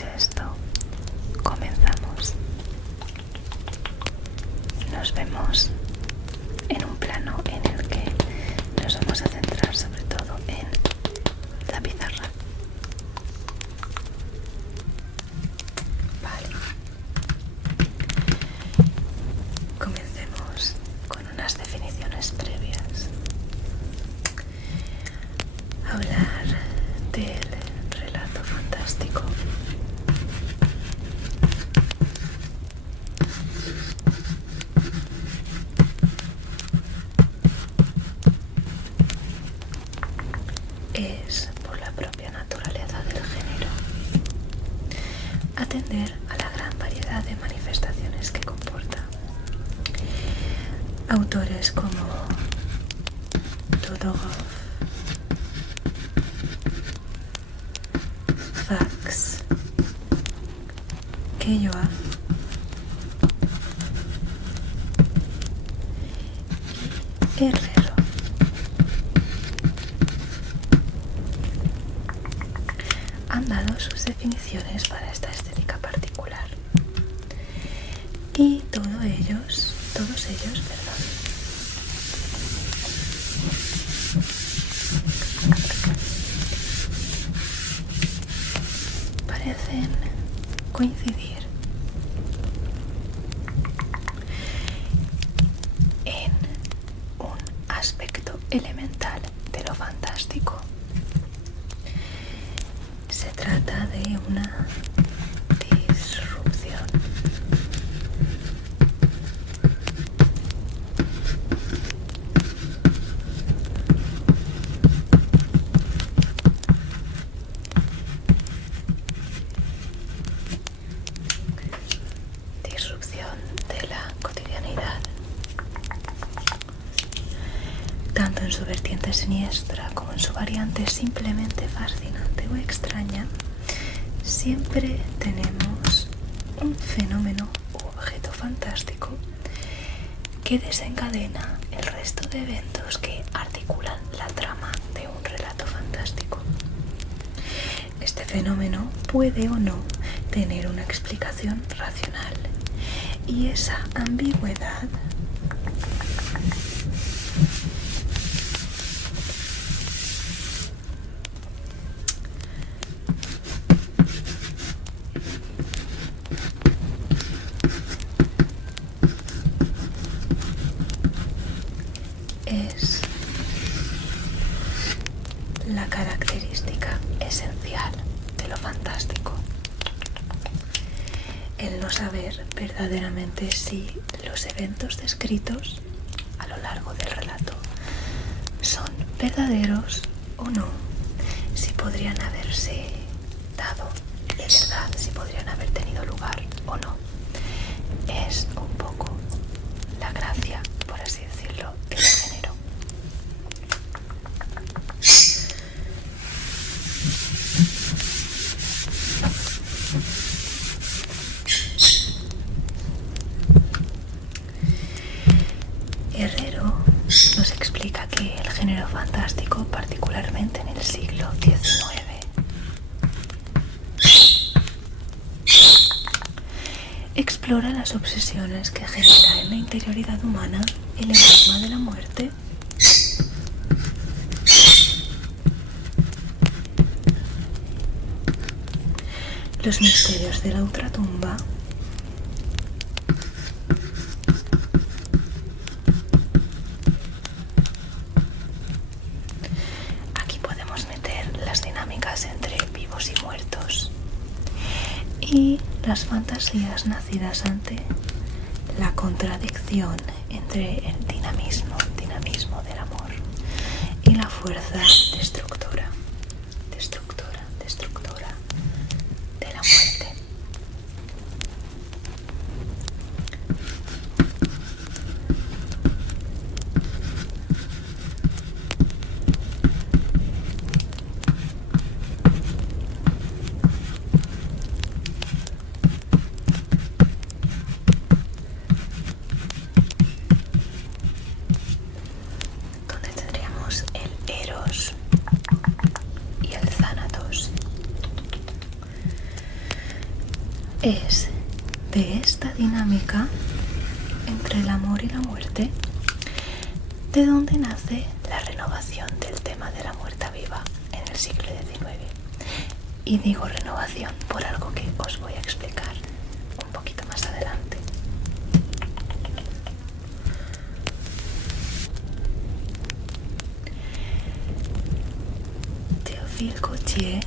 dicho esto, comenzamos. Nos vemos en un plano en el que nos vamos a centrar sobre todo en la pizarra. Vale. Comencemos con unas definiciones previas. Hablar del relato fantástico es, por la propia naturaleza del género, atender a la gran variedad de manifestaciones que comporta. Autores como Todorov, Sachs, Keyoa y Herrero han dado sus definiciones para esta estética particular. Y todos ellos, parecen coincidir en un aspecto elemental de lo fantástico. Se trata de una disrupción. Disrupción de la cotidianidad, tanto en su vertiente siniestra como en su variante simplemente fascinante o extraña. Siempre tenemos un fenómeno u objeto fantástico que desencadena el resto de eventos que articulan la trama de un relato fantástico. Este fenómeno puede o no tener una explicación racional, y esa ambigüedad es la característica esencial de lo fantástico. El no saber verdaderamente si los eventos descritos a lo largo del relato son verdaderos o no, si podrían haberse dado de verdad, si podrían haber tenido lugar o no. Es un poco la gracia, por así decirlo, del género. Herrero nos explica que el género fantástico, particularmente en el siglo XIX, explora las obsesiones que genera en la interioridad humana el enigma de la muerte, los misterios de la ultratumba, aquí podemos meter las dinámicas entre vivos y muertos, y las fantasías nacidas ante la contradicción entre el dinamismo del amor y la fuerza destructora de la muerte. Es de esta dinámica entre el amor y la muerte de donde nace la renovación del tema de la muerta viva en el siglo XIX. Y digo renovación por algo que os voy a explicar un poquito más adelante. Théophile Gautier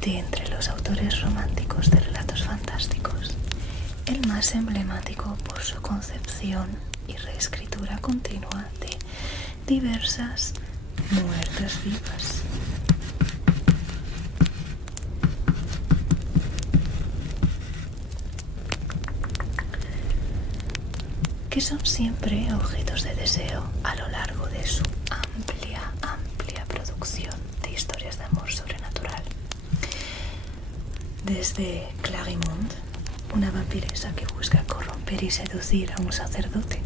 de entre los autores románticos de relatos fantásticos, el más emblemático por su concepción y reescritura continua de diversas muertas vivas. Que son siempre objetos de deseo a lo largo de su amplia producción de historias de amor sobrenatural. Desde Clarimonde, una vampiresa que busca corromper y seducir a un sacerdote,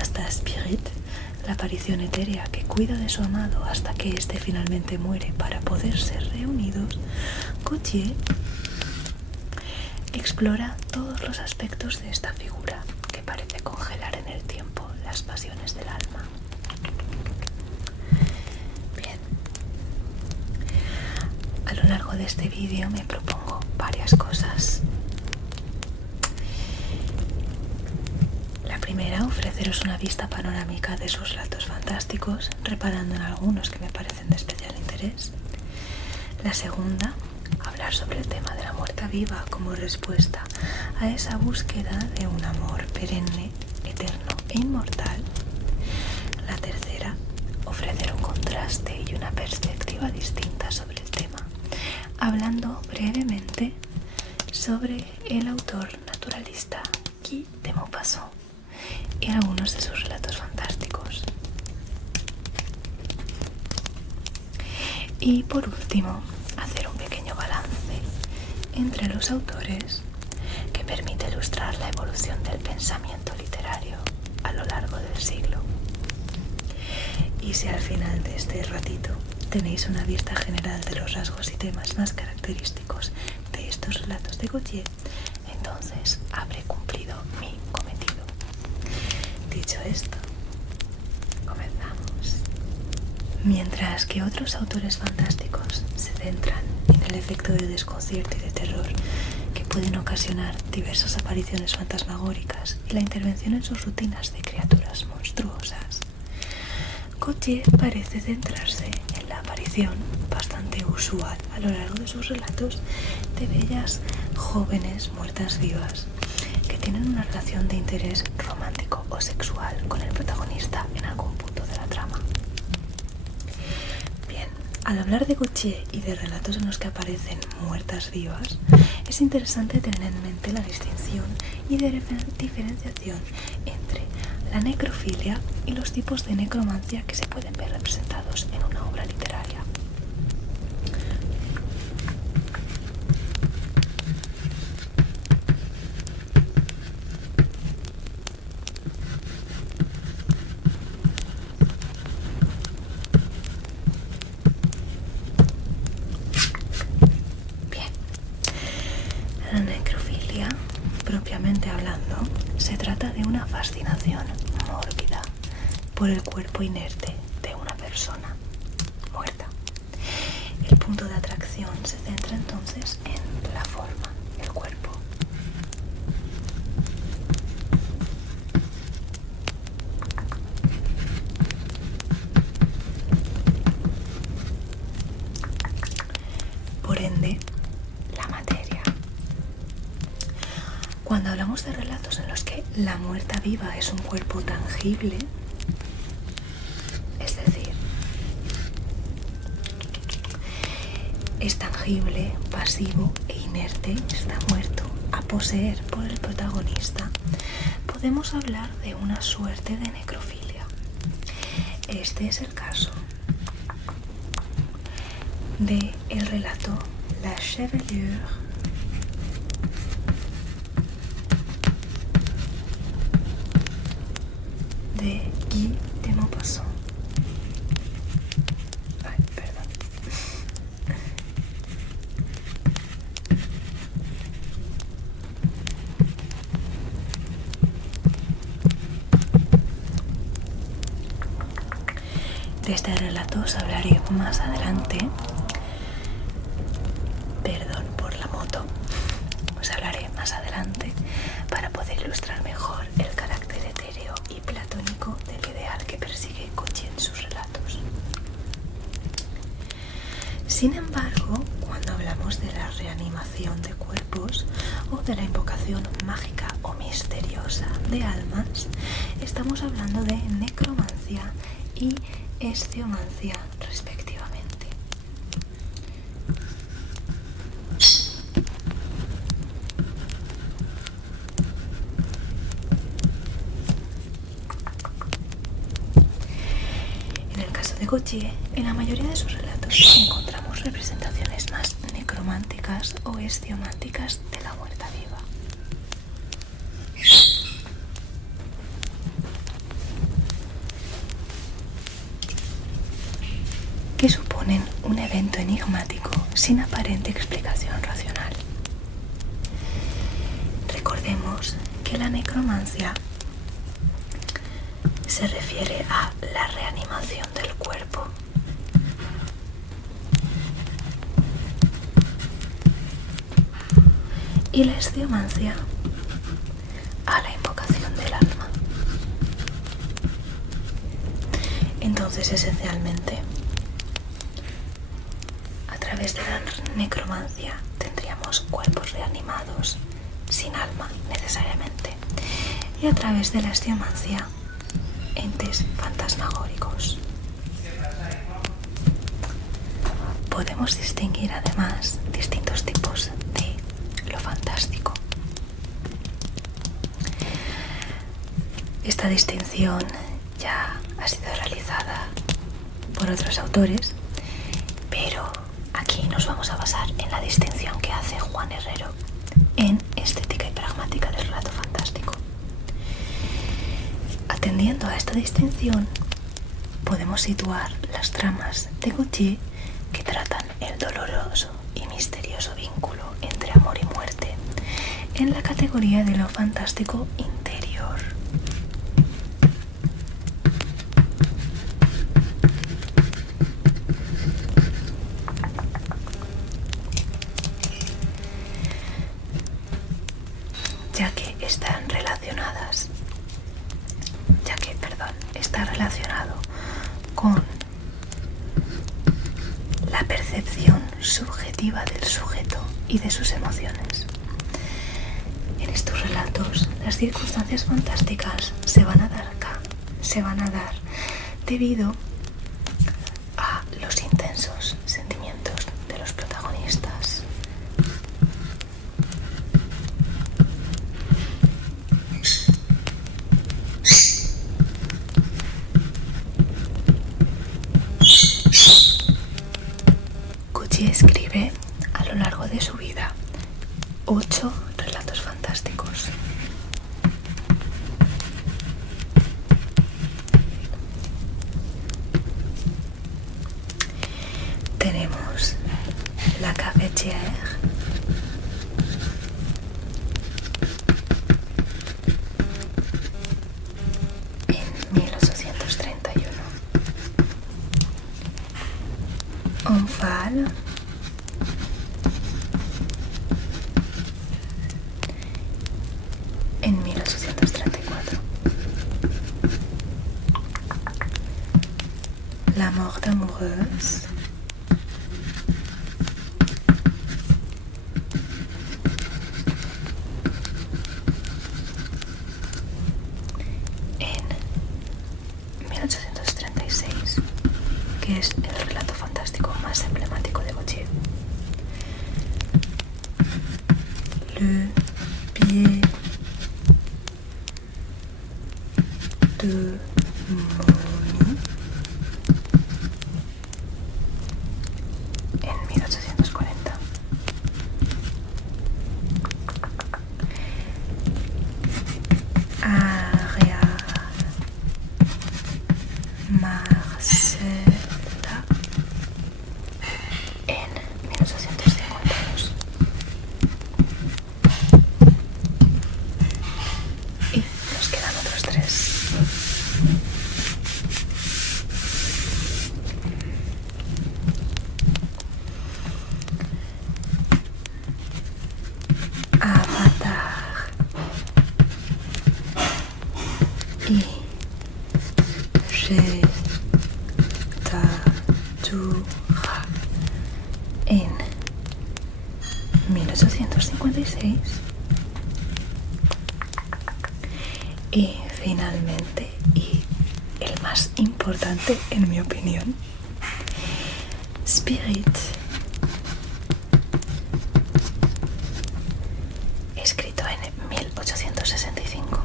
hasta Spirit, la aparición etérea que cuida de su amado hasta que éste finalmente muere para poder ser reunidos, Gautier explora todos los aspectos de esta figura que parece congelar en el tiempo las pasiones del alma. Bien, a lo largo de este vídeo me propongo varias cosas. La primera, ofreceros una vista panorámica de sus relatos fantásticos, reparando en algunos que me parecen de especial interés. La segunda, hablar sobre el tema de la muerta viva como respuesta a esa búsqueda de un amor perenne, eterno e inmortal. La tercera, ofrecer un contraste y una perspectiva distinta sobre el tema, hablando brevemente sobre el autor naturalista Guy de Maupassant y algunos de sus relatos fantásticos. Y por último, hacer un pequeño balance entre los autores que permite ilustrar la evolución del pensamiento literario a lo largo del siglo. Y si al final de este ratito tenéis una vista general de los rasgos y temas más característicos de estos relatos de Gautier, entonces habré cumplido mi cometido. Dicho esto, comenzamos. Mientras que otros autores fantásticos se centran en el efecto de desconcierto y de terror que pueden ocasionar diversas apariciones fantasmagóricas y la intervención en sus rutinas de criaturas monstruosas, Gautier parece centrarse en la aparición, bastante usual a lo largo de sus relatos, de bellas jóvenes muertas vivas que tienen una relación de interés romántico o sexual con el protagonista en algún punto de la trama. Bien, al hablar de Gautier y de relatos en los que aparecen muertas vivas, es interesante tener en mente la distinción y diferenciación entre la necrofilia y los tipos de necromancia que se pueden ver representados en una obra literaria. Bien, la necrofilia, propiamente hablando, se trata de una fascinación mórbida por el cuerpo inerte de una persona muerta. El punto de atracción se centra entonces en la forma, el cuerpo. Por ende, la materia. Cuando hablamos de relatos en los que la muerta viva es un cuerpo tangible, es decir, es tangible, pasivo e inerte, está muerto, a poseer por el protagonista, podemos hablar de una suerte de necrofilia. Este es el caso de el relato La Chevelure De este relato os hablaré más adelante. Perdón por la moto. Os hablaré más adelante para poder ilustrar mejor el carácter etéreo y platónico del ideal que persigue Goji en sus relatos. Sin embargo, cuando hablamos de la reanimación de cuerpos o de la invocación mágica o misteriosa de almas, estamos hablando de necromancia y esciomancia respectivamente. En el caso de Goji, en la mayoría de sus relatos encontramos representaciones más necrománticas o esciománticas de la muerta viva. Que suponen un evento enigmático sin aparente explicación racional. Recordemos que la necromancia se refiere a la reanimación del cuerpo. Y la esciomancia a la invocación del alma. Entonces, esencialmente, a través de la necromancia tendríamos cuerpos reanimados sin alma necesariamente, y a través de la esciomancia entes fantasmagóricos. Podemos distinguir además distintos tipos de lo fantástico. Esta distinción ya ha sido realizada por otros autores, pero aquí nos vamos a basar en la distinción que hace Juan Herrero en Estética y Pragmática del Relato Fantástico. Atendiendo a esta distinción, podemos situar las tramas de Goji que tratan el doloroso y misterioso vínculo entre amor y muerte en la categoría de lo fantástico interior. Está relacionado con la percepción subjetiva del sujeto y de sus emociones. En estos relatos, las circunstancias fantásticas se van a dar debido a los intensos sentimientos de los protagonistas. Goji escribe a lo largo de su vida 8 relatos fantásticos. Tenemos La Cafetière, en 1831. Omphale, en 1834. La Mort amoureuse, en 1836, que es el relato fantástico más emblemático de Goji. Le pied de momie, en 1840. Aria Marcella, en 1852. 1856. Y finalmente, y el más importante en mi opinión, Spirit, escrito en 1865.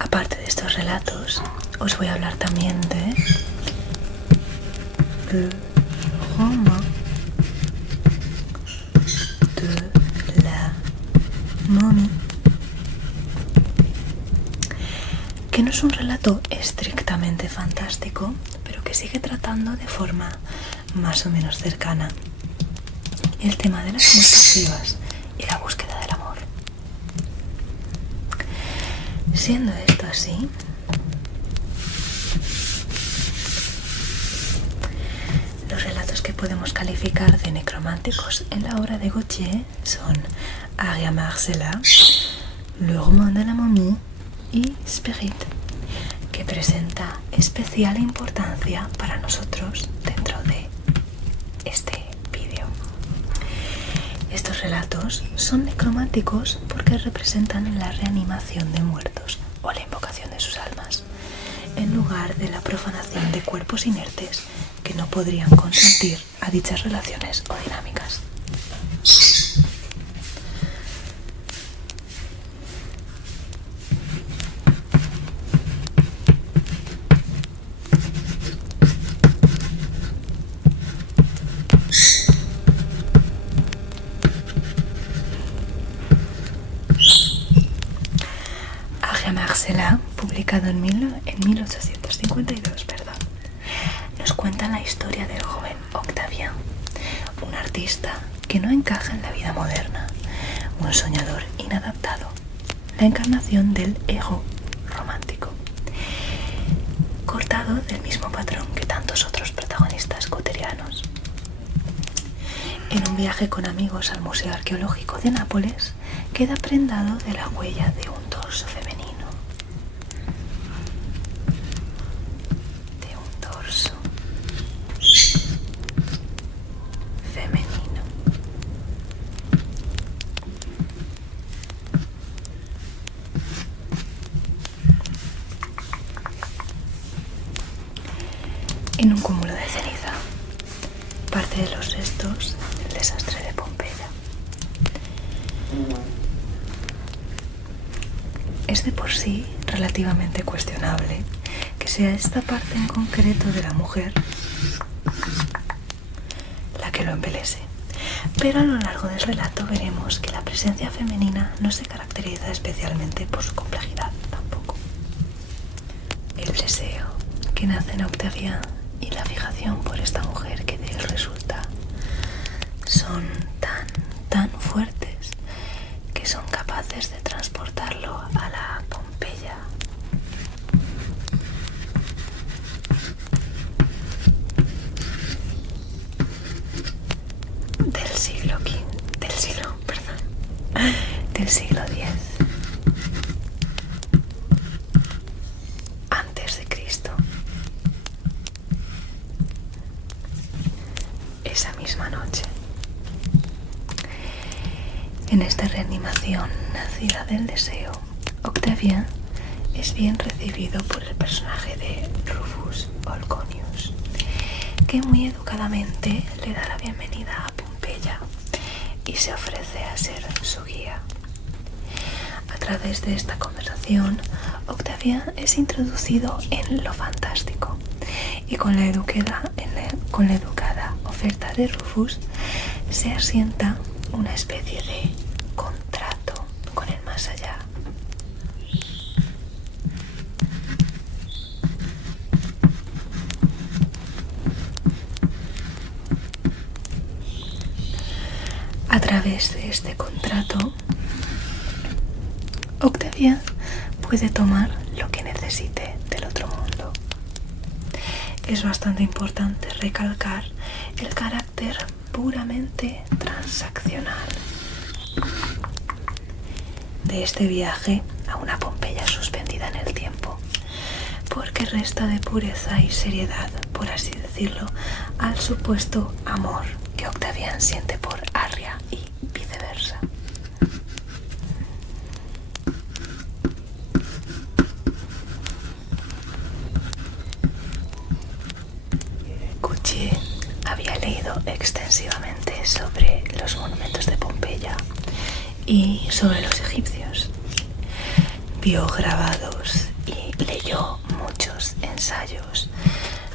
Aparte de estos relatos, os voy a hablar también de Le roman de la momie, que no es un relato estrictamente fantástico, pero que sigue tratando de forma más o menos cercana el tema de las muertes vivas y la búsqueda del amor. Siendo esto así, los relatos que podemos calificar de necrománticos en la obra de Gautier son Aria Marcella, Le roman de la momie y Spirit, que presenta especial importancia para nosotros dentro de este vídeo. Estos relatos son necrománticos porque representan la reanimación de muertos o la invocación de sus almas, en lugar de la profanación de cuerpos inertes que no podrían consentir a dichas relaciones o dinámicas. Aria Marcella, publicado en 1852, nos cuenta la historia del joven Octavien, un artista que no encaja en la vida moderna, un soñador inadaptado, la encarnación del ego romántico, cortado del mismo patrón que tantos otros protagonistas cauterianos. En un viaje con amigos al Museo Arqueológico de Nápoles, queda prendado de la huella de un torso femenino. En un cúmulo de ceniza, parte de los restos del desastre de Pompeya. Es de por sí relativamente cuestionable que sea esta parte en concreto de la mujer la que lo embelese, pero a lo largo del relato veremos que la presencia femenina no se caracteriza especialmente por su complejidad tampoco. El deseo que nace en Octavien y la fijación por esta mujer que de él resulta son tan fuertes que son capaces de transportarlo a la Pompeya del siglo X antes de Cristo. Esa misma noche, en esta reanimación nacida del deseo, Octavien es bien recibido por el personaje de Rufus Volconius, que muy educadamente le da la bienvenida a Pompeya y se ofrece a ser su guía. A través de esta conversación, Octavien es introducido en lo fantástico y con la educada oferta de Rufus se asienta una especie de contrato con el más allá. A través de este contrato, Octavien puede tomar lo que necesite del otro mundo. Es bastante importante recalcar el carácter puramente transaccional de este viaje a una Pompeya suspendida en el tiempo, que resta de pureza y seriedad, por así decirlo, al supuesto amor que Octavian siente por Arria y viceversa. Gautier había leído extensivamente sobre los monumentos de Pompeya y sobre los egipcios. Vio grabados y leyó muchos ensayos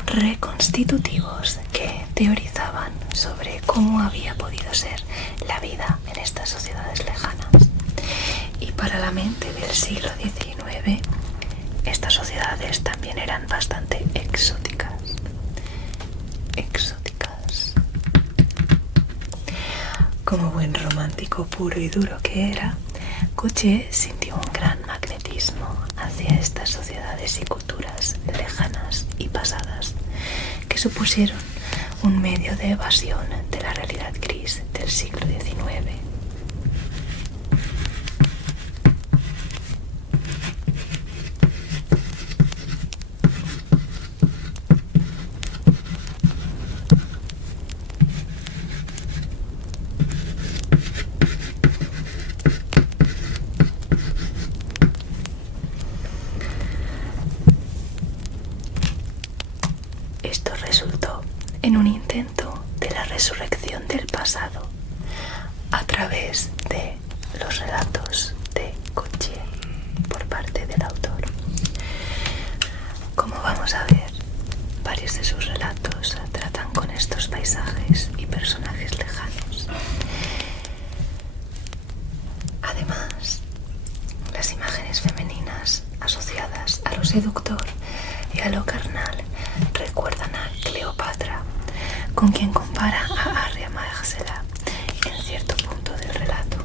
reconstitutivos que teorizaban sobre cómo había podido ser la vida en estas sociedades lejanas. Y para la mente del siglo XIX, estas sociedades también eran bastante exóticas. Como buen romántico puro y duro que era, Gautier sintió un gran magnetismo hacia estas sociedades y culturas lejanas y pasadas que supusieron un medio de evasión de la realidad gris del siglo XIX. Esto resultó en un intento de la resurrección del pasado a través de los relatos de Gautier por parte del autor. Como vamos a ver, varios de sus relatos tratan con estos paisajes y personajes lejanos. Además, las imágenes femeninas asociadas a lo seductor y a lo carnal recuerdan a Cleopatra, con quien compara a Arria Marcela en cierto punto del relato.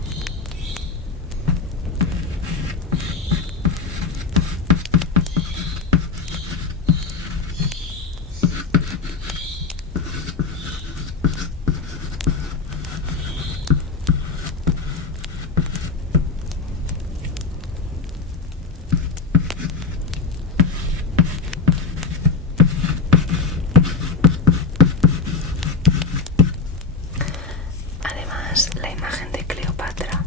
La imagen de Cleopatra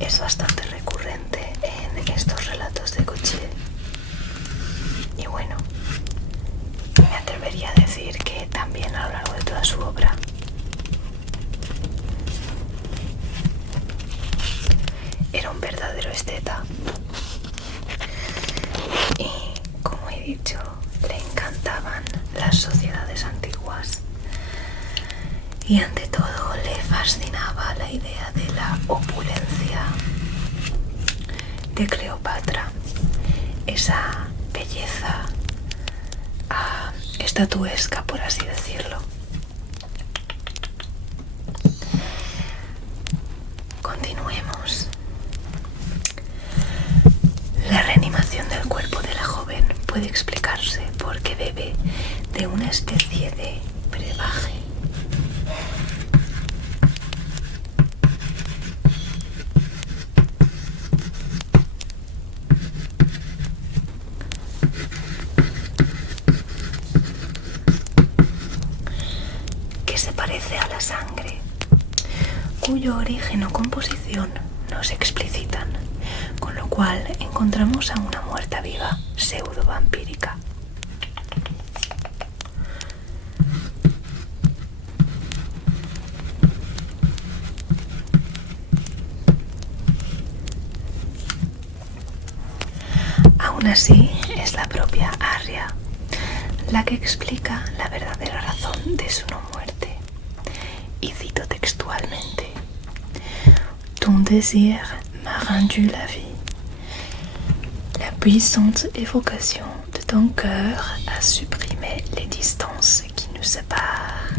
es bastante recurrente en estos relatos de Gautier. Y bueno, me atrevería a decir que también a lo largo de toda su obra. Era un verdadero esteta. Y, como he dicho, le encantaban las sociedades antiguas. Y ante todo le fascinaba la idea de la opulencia de Cleopatra, esa belleza estatuesca, por así decirlo. Continuemos. La reanimación del cuerpo de la joven puede explicarse porque bebe de una especie de brebaje. Se parece a la sangre, cuyo origen o composición no se explicitan, con lo cual encontramos a una muerta viva pseudo-vampírica. Aún así, es la propia Arria la que explica la verdadera razón de su no muerte. Y cito textualmente: Ton désir m'a rendu la vie. La puissante évocation de ton cœur a supprimé les distances qui nous séparent.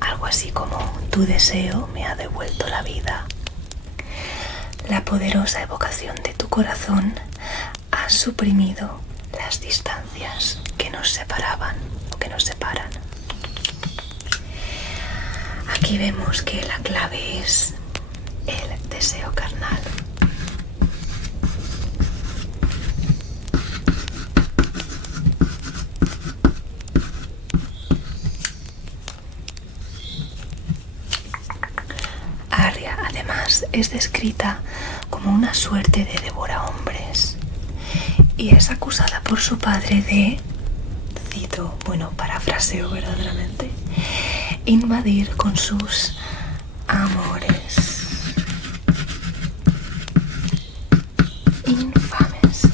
Algo así como: tu deseo me ha devuelto la vida. La poderosa evocación de tu corazón ha suprimido las distancias que nos separaban o que nos separan. Aquí vemos que la clave es el deseo carnal. es descrita como una suerte de devorahombres y es acusada por su padre de, cito, bueno, parafraseo verdaderamente, invadir con sus amores infames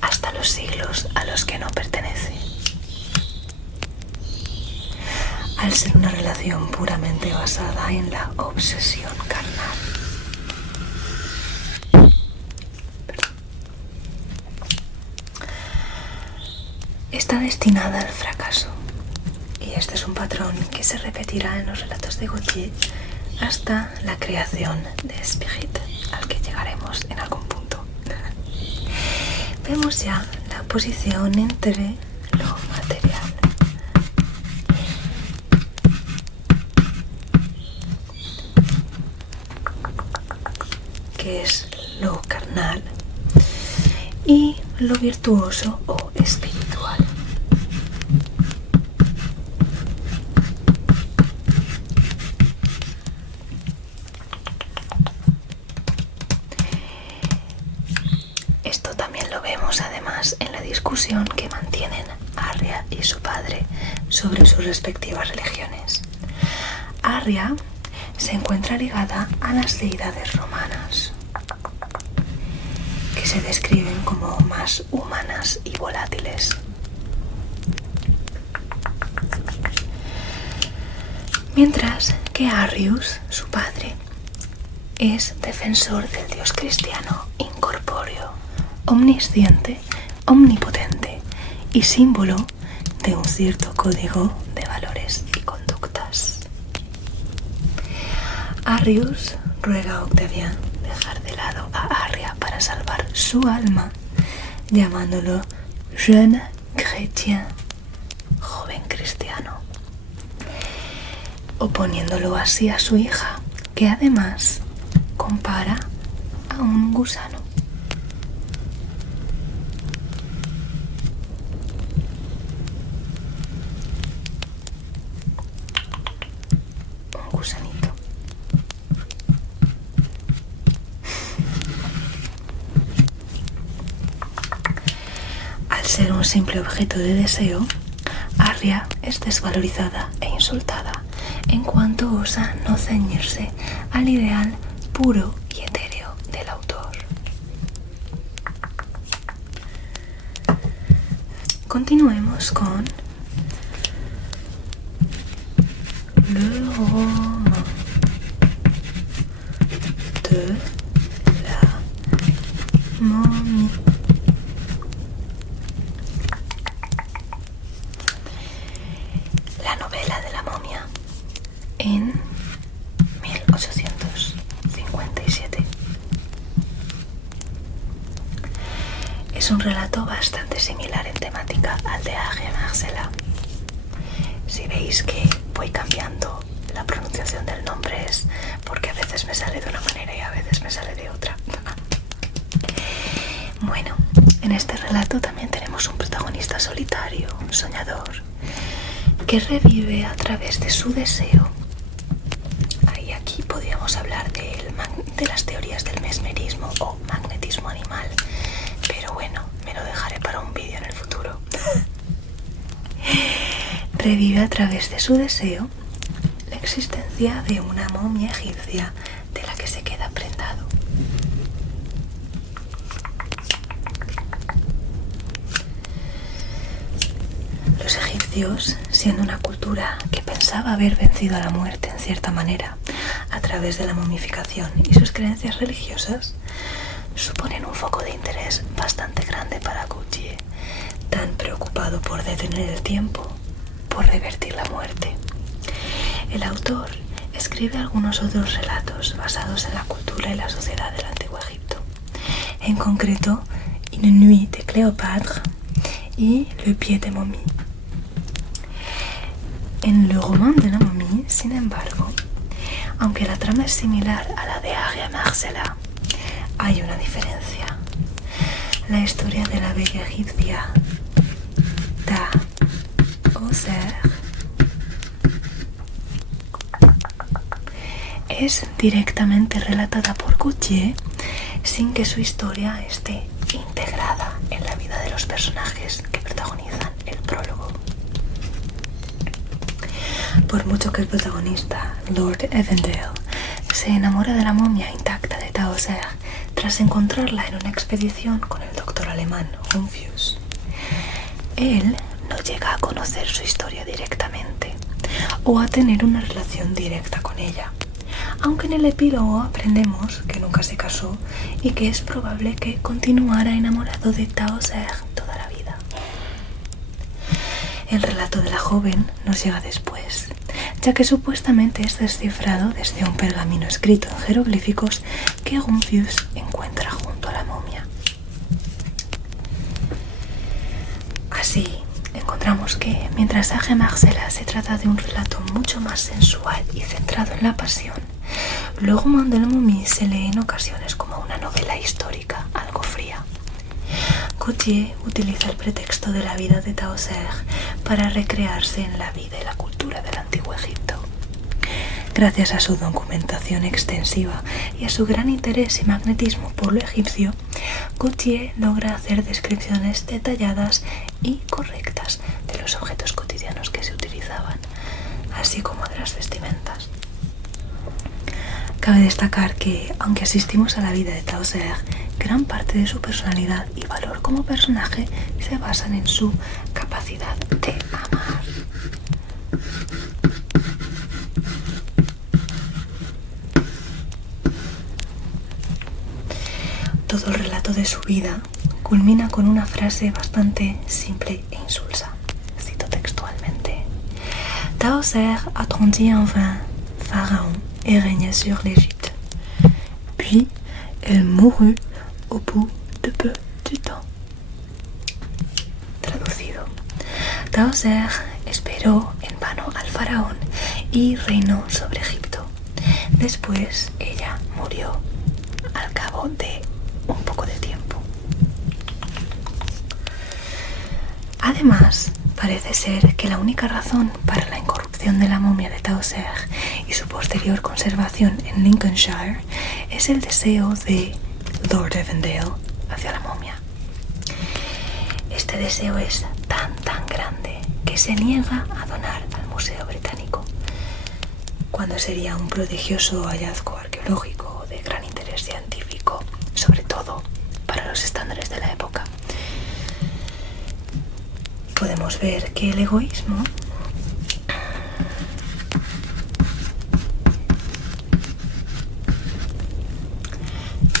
hasta los siglos a los que no pertenece. Al ser una relación puramente basada en la obsesión carnal. Está destinada al fracaso, y este es un patrón que se repetirá en los relatos de Gautier hasta la creación de Spirit, al que llegaremos en algún punto. Vemos ya la oposición entre lo material que es lo carnal y lo virtuoso o espiritual. Esto también lo vemos además en la discusión que mantienen Arria y su padre sobre sus respectivas religiones. Arria se encuentra ligada a las deidades romanas, que se describen como más humanas y volátiles. Mientras que Arrius, su padre, es defensor del dios cristiano incorpóreo, omnisciente, omnipotente y símbolo de un cierto código de valores y conductas. Arrius ruega a Octavian dejar de lado a Arria para salvar su alma, llamándolo jeune chrétien, joven cristiano, oponiéndolo así a su hija, que además compara a un gusano. Un gusanito. Al ser un simple objeto de deseo, Arria es desvalorizada e insultada en cuanto osa no ceñirse al ideal puro y etéreo del autor. Continuemos con le roman de la momie. La novela de la momia en 1857. Es un relato bastante similar en temática al de Henri Marcella. Si veis que voy cambiando la pronunciación del nombre es porque a veces me sale de una manera y a veces me sale de otra. Bueno, en este relato también tenemos un protagonista solitario, soñador, que revive a través de su deseo. Y aquí podríamos hablar de las teorías del mesmerismo o magnetismo animal, pero bueno, me lo dejaré para un vídeo en el futuro. Revive a través de su deseo la existencia de una momia egipcia de la que se queda prendado. Los egipcios, siendo una cultura que pensaba haber vencido a la muerte en cierta manera a través de la momificación y sus creencias religiosas, suponen un foco de interés bastante grande para Gautier, tan preocupado por detener el tiempo, por revertir la muerte. El autor escribe algunos otros relatos basados en la cultura y la sociedad del Antiguo Egipto, en concreto Une nuit de Cléopâtre y Le pied de momie. En Le roman de la momie, sin embargo, aunque la trama es similar a la de Henri Marcella, hay una diferencia. La historia de la bella egipcia Da Oser es directamente relatada por Gautier sin que su historia esté integrada en la vida de los personajes que protagonizan el prólogo. Por mucho que el protagonista, Lord Evandale, se enamora de la momia intacta de Tahoser tras encontrarla en una expedición con el doctor alemán Rumphius, él no llega a conocer su historia directamente o a tener una relación directa con ella, aunque en el epílogo aprendemos que nunca se casó y que es probable que continuara enamorado de Tahoser toda la vida. El relato de la joven nos llega después, ya que supuestamente es descifrado desde un pergamino escrito en jeroglíficos que Rumphius encuentra junto a la momia. Así, encontramos que, mientras Sage Marcella se trata de un relato mucho más sensual y centrado en la pasión, Le Roman de la Momie se lee en ocasiones como una novela histórica, algo fría. Gautier utiliza el pretexto de la vida de Tahoser para recrearse en la vida y la cultura del antiguo Egipto. Gracias a su documentación extensiva y a su gran interés y magnetismo por lo egipcio, Gautier logra hacer descripciones detalladas y correctas de los objetos cotidianos que se utilizaban, así como de las vestimentas. Cabe destacar que, aunque asistimos a la vida de Tahoser, gran parte de su personalidad y valor como personaje se basan en su capacidad de amar. Todo el relato de su vida culmina con una frase bastante simple e insulsa. Cito textualmente: Tahoser attendit en vain Pharaon et régna sur l'Égypte. Puis, elle mourut au bout de peu de temps. Traducido: Tahoser esperó en vano al faraón y reinó sobre Egipto. Después ella murió al cabo de un poco de tiempo. Además, parece ser que la única razón para la incorrupción de la momia de Tahoser y su posterior conservación en Lincolnshire es el deseo de Lord Evandale hacia la momia. Este deseo es tan grande que se niega a donar al Museo Británico, cuando sería un prodigioso hallazgo arqueológico de gran interés científico, sobre todo para los estándares de la época. Podemos ver que el egoísmo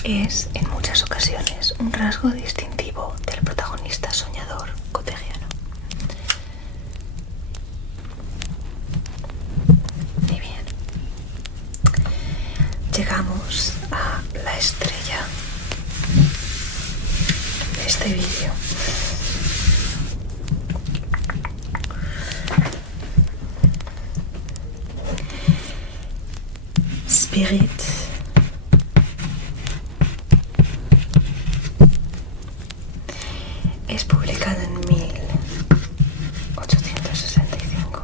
es en muchas ocasiones un rasgo distintivo del protagonista soñador cotidiano. Y bien, llegamos a la estrella de este vídeo. Spirit es publicado en 1865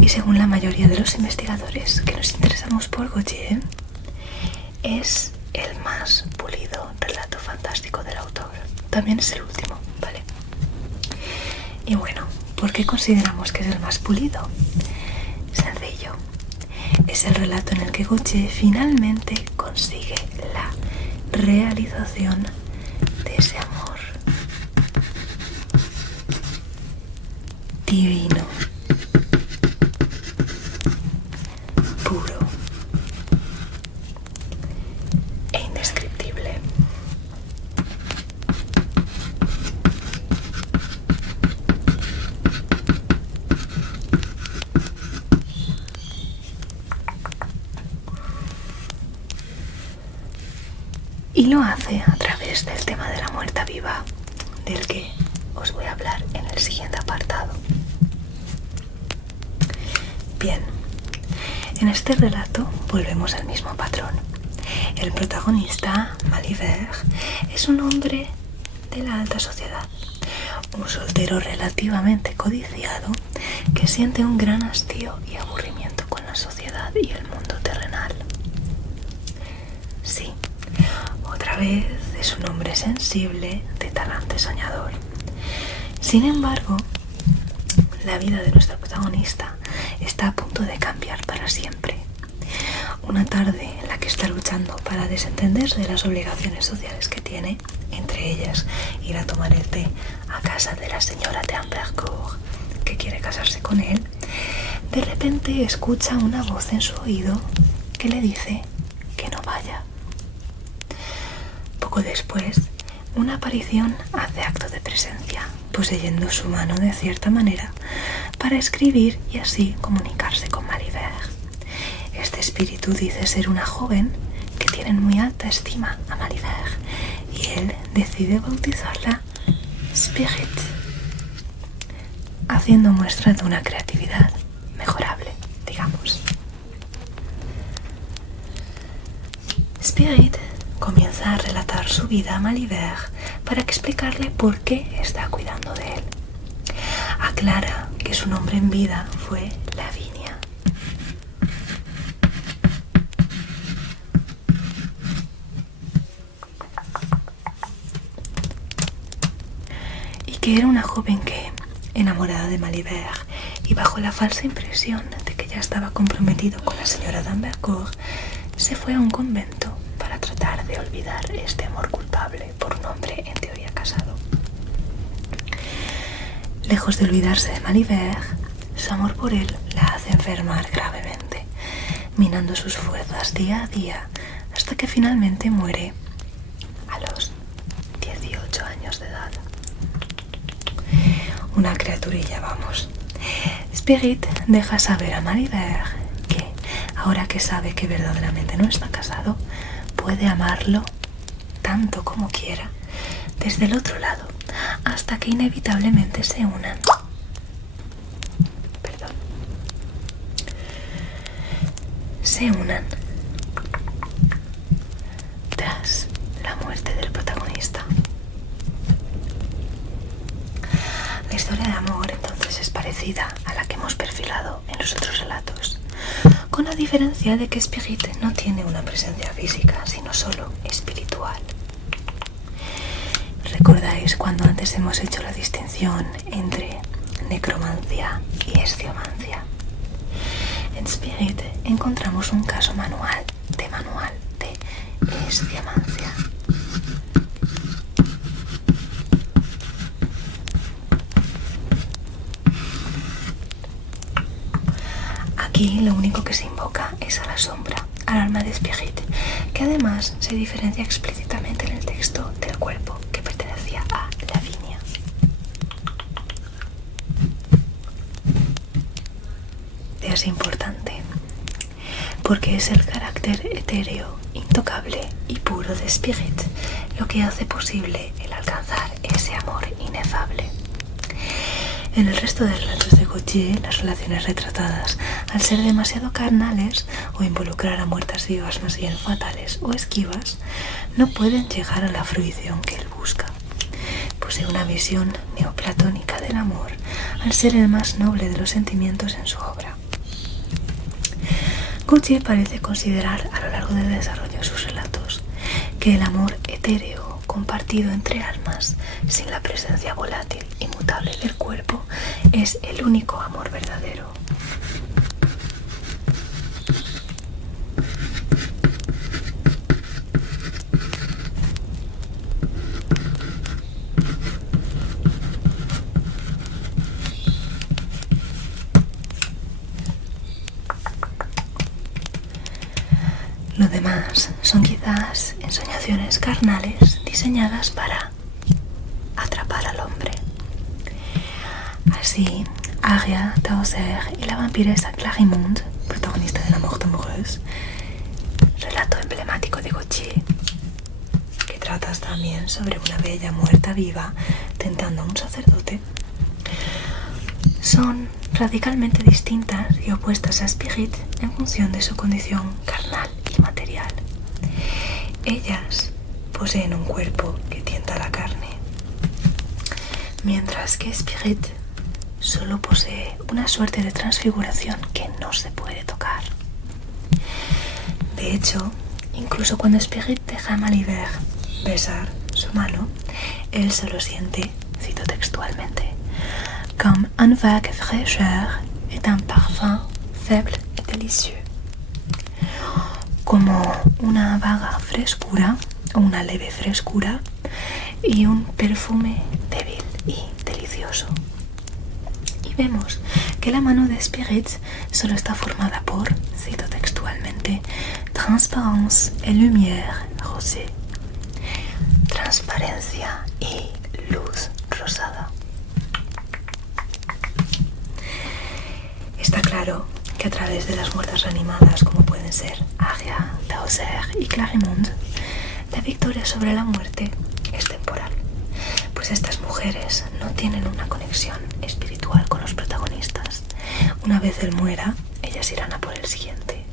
y, según la mayoría de los investigadores que nos interesamos por Gautier, es el más pulido relato fantástico del autor. También es el último, ¿vale? Y bueno, ¿por qué consideramos que es el más pulido? Sencillo. Es el relato en el que Gautier finalmente consigue la realización de ese amor divino, puro e indescriptible. Y lo hace a través del tema de la muerta viva, del que os voy a hablar en el siguiente apartado. Bien, en este relato volvemos al mismo patrón. El protagonista, Maliver, es un hombre de la alta sociedad, un soltero relativamente codiciado que siente un gran hastío y aburrimiento con la la sociedad y el mundo terrenal. Sí, otra vez es un hombre sensible, de talante soñador. Sin embargo, la vida de nuestro protagonista está a punto de cambiar para siempre. Una tarde en la que está luchando para desentenderse de las obligaciones sociales que tiene, entre ellas ir a tomar el té a casa de la señora de Ambercourt, que quiere casarse con él, de repente escucha una voz en su oído que le dice que no vaya. Poco después, una aparición hace acto de presencia, poseyendo su mano de cierta manera para escribir y así comunicarse con Malivert. Este espíritu dice ser una joven que tiene en muy alta estima a Malivert y él decide bautizarla Spirit, haciendo muestra de una creatividad mejorable, digamos. Spirit comienza a relatar su vida a Malivert para explicarle por qué está cuidando de él. Aclara que su nombre en vida fue Lavinia. Y que era una joven que, enamorada de Malivert y bajo la falsa impresión de que ya estaba comprometido con la señora d'Ambercourt, se fue a un convento para tratar de olvidar este amor culpable por un hombre en teoría casado. Lejos de olvidarse de Malivert, su amor por él la hace enfermar gravemente, minando sus fuerzas día a día hasta que finalmente muere a los 18 años de edad. Una criaturilla, vamos. Spirit deja saber a Malivert que, ahora que sabe que verdaderamente no está casado, puede amarlo tanto como quiera desde el otro lado, hasta que inevitablemente se unan. Se unan tras la muerte del protagonista. La historia de amor entonces es parecida a la que hemos perfilado en los otros relatos, con la diferencia de que Spirit no tiene una presencia física, sino solo espiritual. ¿Recordáis cuando antes hemos hecho la distinción entre necromancia y esciomancia? En Spirit encontramos un caso manual de esciomancia. Aquí lo único que se invoca es a la sombra, al alma de Spirit, que además se diferencia explícitamente en el texto del cuerpo que pertenecía a Lavinia. Es importante porque es el carácter etéreo, intocable y puro de Spirit lo que hace posible el alcanzar ese amor inefable. En el resto de relatos de Gautier, las relaciones retratadas, al ser demasiado carnales o involucrar a muertas vivas más bien fatales o esquivas, no pueden llegar a la fruición que él busca. Posee una visión neoplatónica del amor, al ser el más noble de los sentimientos en su obra. Gautier parece considerar a lo largo del desarrollo de sus relatos que el amor etéreo compartido entre almas, sin la presencia volátil y mutable del cuerpo, es el único amor verdadero. Lo demás son quizás ensoñaciones carnales diseñadas para atrapar al hombre. Así, Aria Tauser y la vampiresa Clarimond, protagonista de La Mort Amoureuse, relato emblemático de Gautier, que trata también sobre una bella muerta viva tentando a un sacerdote, son radicalmente distintas y opuestas a Spirit en función de su condición carnal y material. Ellas poseen un cuerpo que tienta la carne, mientras que Spirit solo posee una suerte de transfiguración que no se puede tocar. De hecho, incluso cuando Spirit deja a Malibert besar su mano, él solo siente, cito textualmente, comme un vague fraîcheur et un parfum faible et délicieux. Como una vaga frescura o una leve frescura y un perfume débil y delicioso. Y vemos que la mano de Spirit solo está formada por, cito textualmente, transparence et lumière rosée. Transparencia y luz rosada. Está claro que a través de las muertas reanimadas, como pueden ser Aria, Tauser y Clarimonde, la victoria sobre la muerte es temporal, pues estas mujeres no tienen una conexión espiritual con los protagonistas. Una vez él muera, ellas irán a por el siguiente.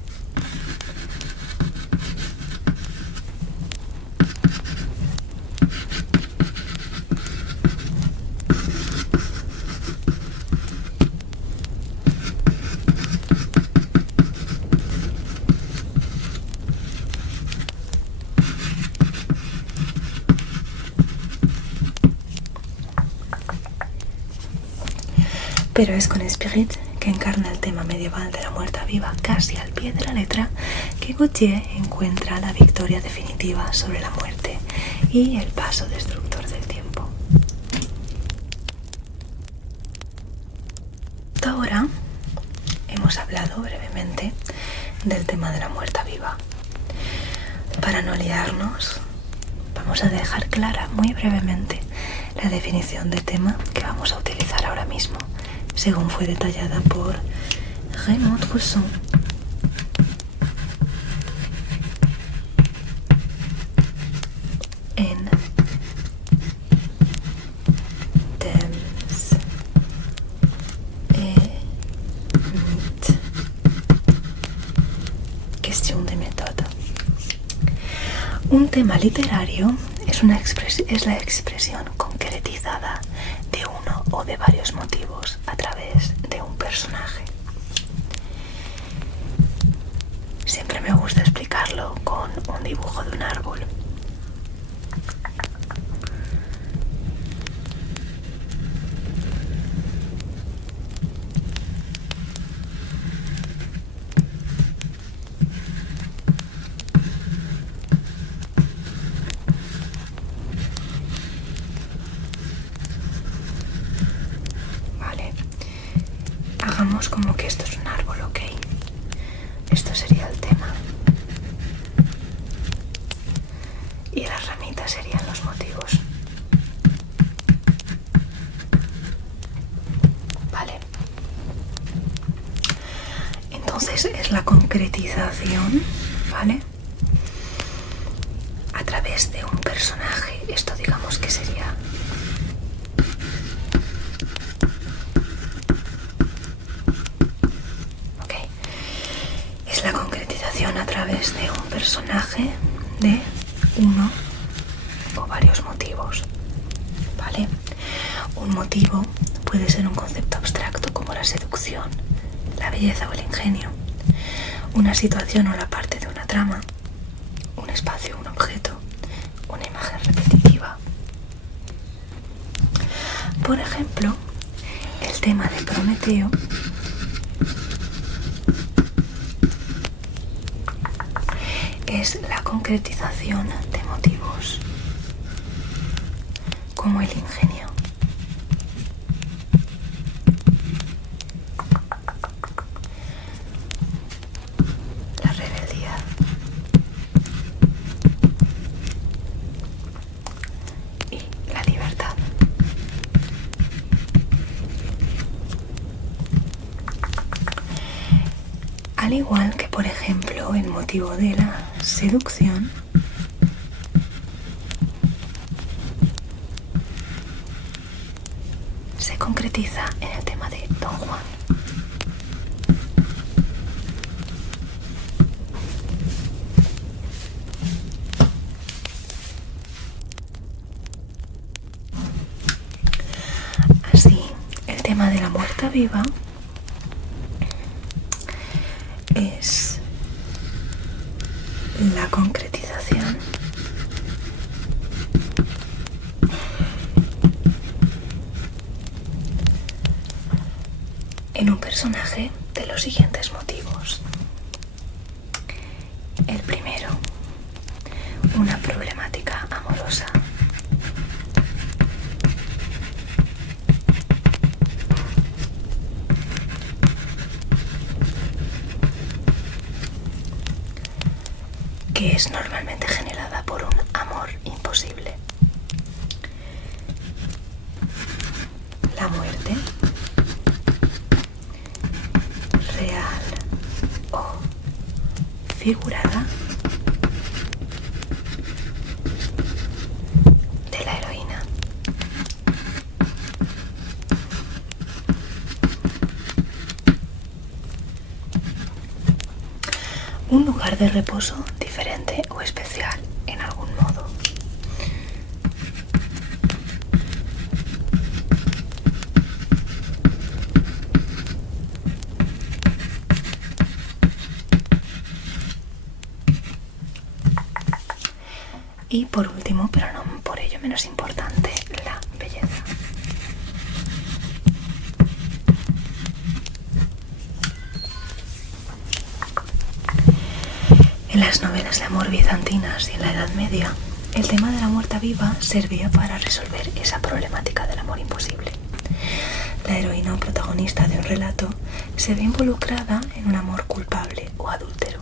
Pero es con Spirit, que encarna el tema medieval de la muerta viva casi al pie de la letra, que Gautier encuentra la victoria definitiva sobre la muerte y el paso destructor del tiempo. Hasta ahora hemos hablado brevemente del tema de la muerta viva. Para no liarnos, vamos a dejar clara muy brevemente la definición de tema que vamos a utilizar ahora mismo, según fue detallada por Raymond Trousseau. En Temps et Mythes. Question de méthode. Un tema literario es la expresión concretizada de uno o de varios motivos a través de un personaje. Siempre me gusta explicarlo con un dibujo de un árbol. Hagamos como que esto es un árbol, ¿ok? Esto sería el tema. Y las ramitas serían los motivos. Vale. Entonces es la concretización, ¿vale? A través de un personaje. Esto digamos que sería... la concretización a través de un personaje de uno o varios motivos, ¿vale? Un motivo puede ser un concepto abstracto como la seducción, la belleza o el ingenio, una situación o la parte de una trama, un espacio, un objeto, una imagen repetitiva. Por ejemplo, el tema de Prometeo es la concretización de motivos, como el ingenio. La rebeldía. Y la libertad. Al igual que, por ejemplo, el motivo de la seducción se concretiza en el tema de Don Juan. Así, el tema de la muerte viva es la concretización en un personaje de los siguientes motivos. El primero, una problemática amorosa. Que es normalmente generada por un amor imposible. La muerte, real o figurada, de la heroína. Un lugar de reposo diferente o especial en algún modo. Y por último, pero no por ello menos importante, la belleza. En las novelas de amor bizantinas y en la Edad Media, el tema de la muerta viva servía para resolver esa problemática del amor imposible. La heroína o protagonista de un relato se ve involucrada en un amor culpable o adúltero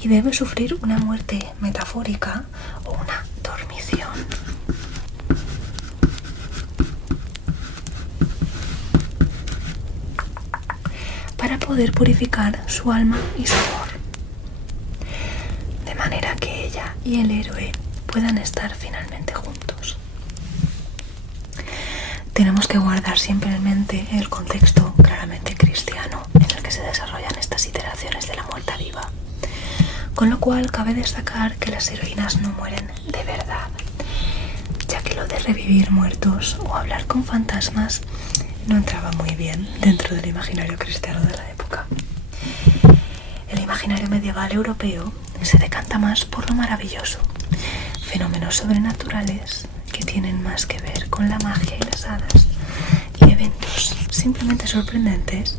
y debe sufrir una muerte metafórica o una dormición. Para poder purificar su alma y su amor, de manera que ella y el héroe puedan estar finalmente juntos. Tenemos que guardar siempre en mente el contexto claramente cristiano en el que se desarrollan estas iteraciones de la muerta viva, con lo cual cabe destacar que las heroínas no mueren de verdad, ya que lo de revivir muertos o hablar con fantasmas no entraba muy bien dentro del imaginario cristiano de la época. El imaginario medieval europeo se decanta más por lo maravilloso, fenómenos sobrenaturales que tienen más que ver con la magia y las hadas, y eventos simplemente sorprendentes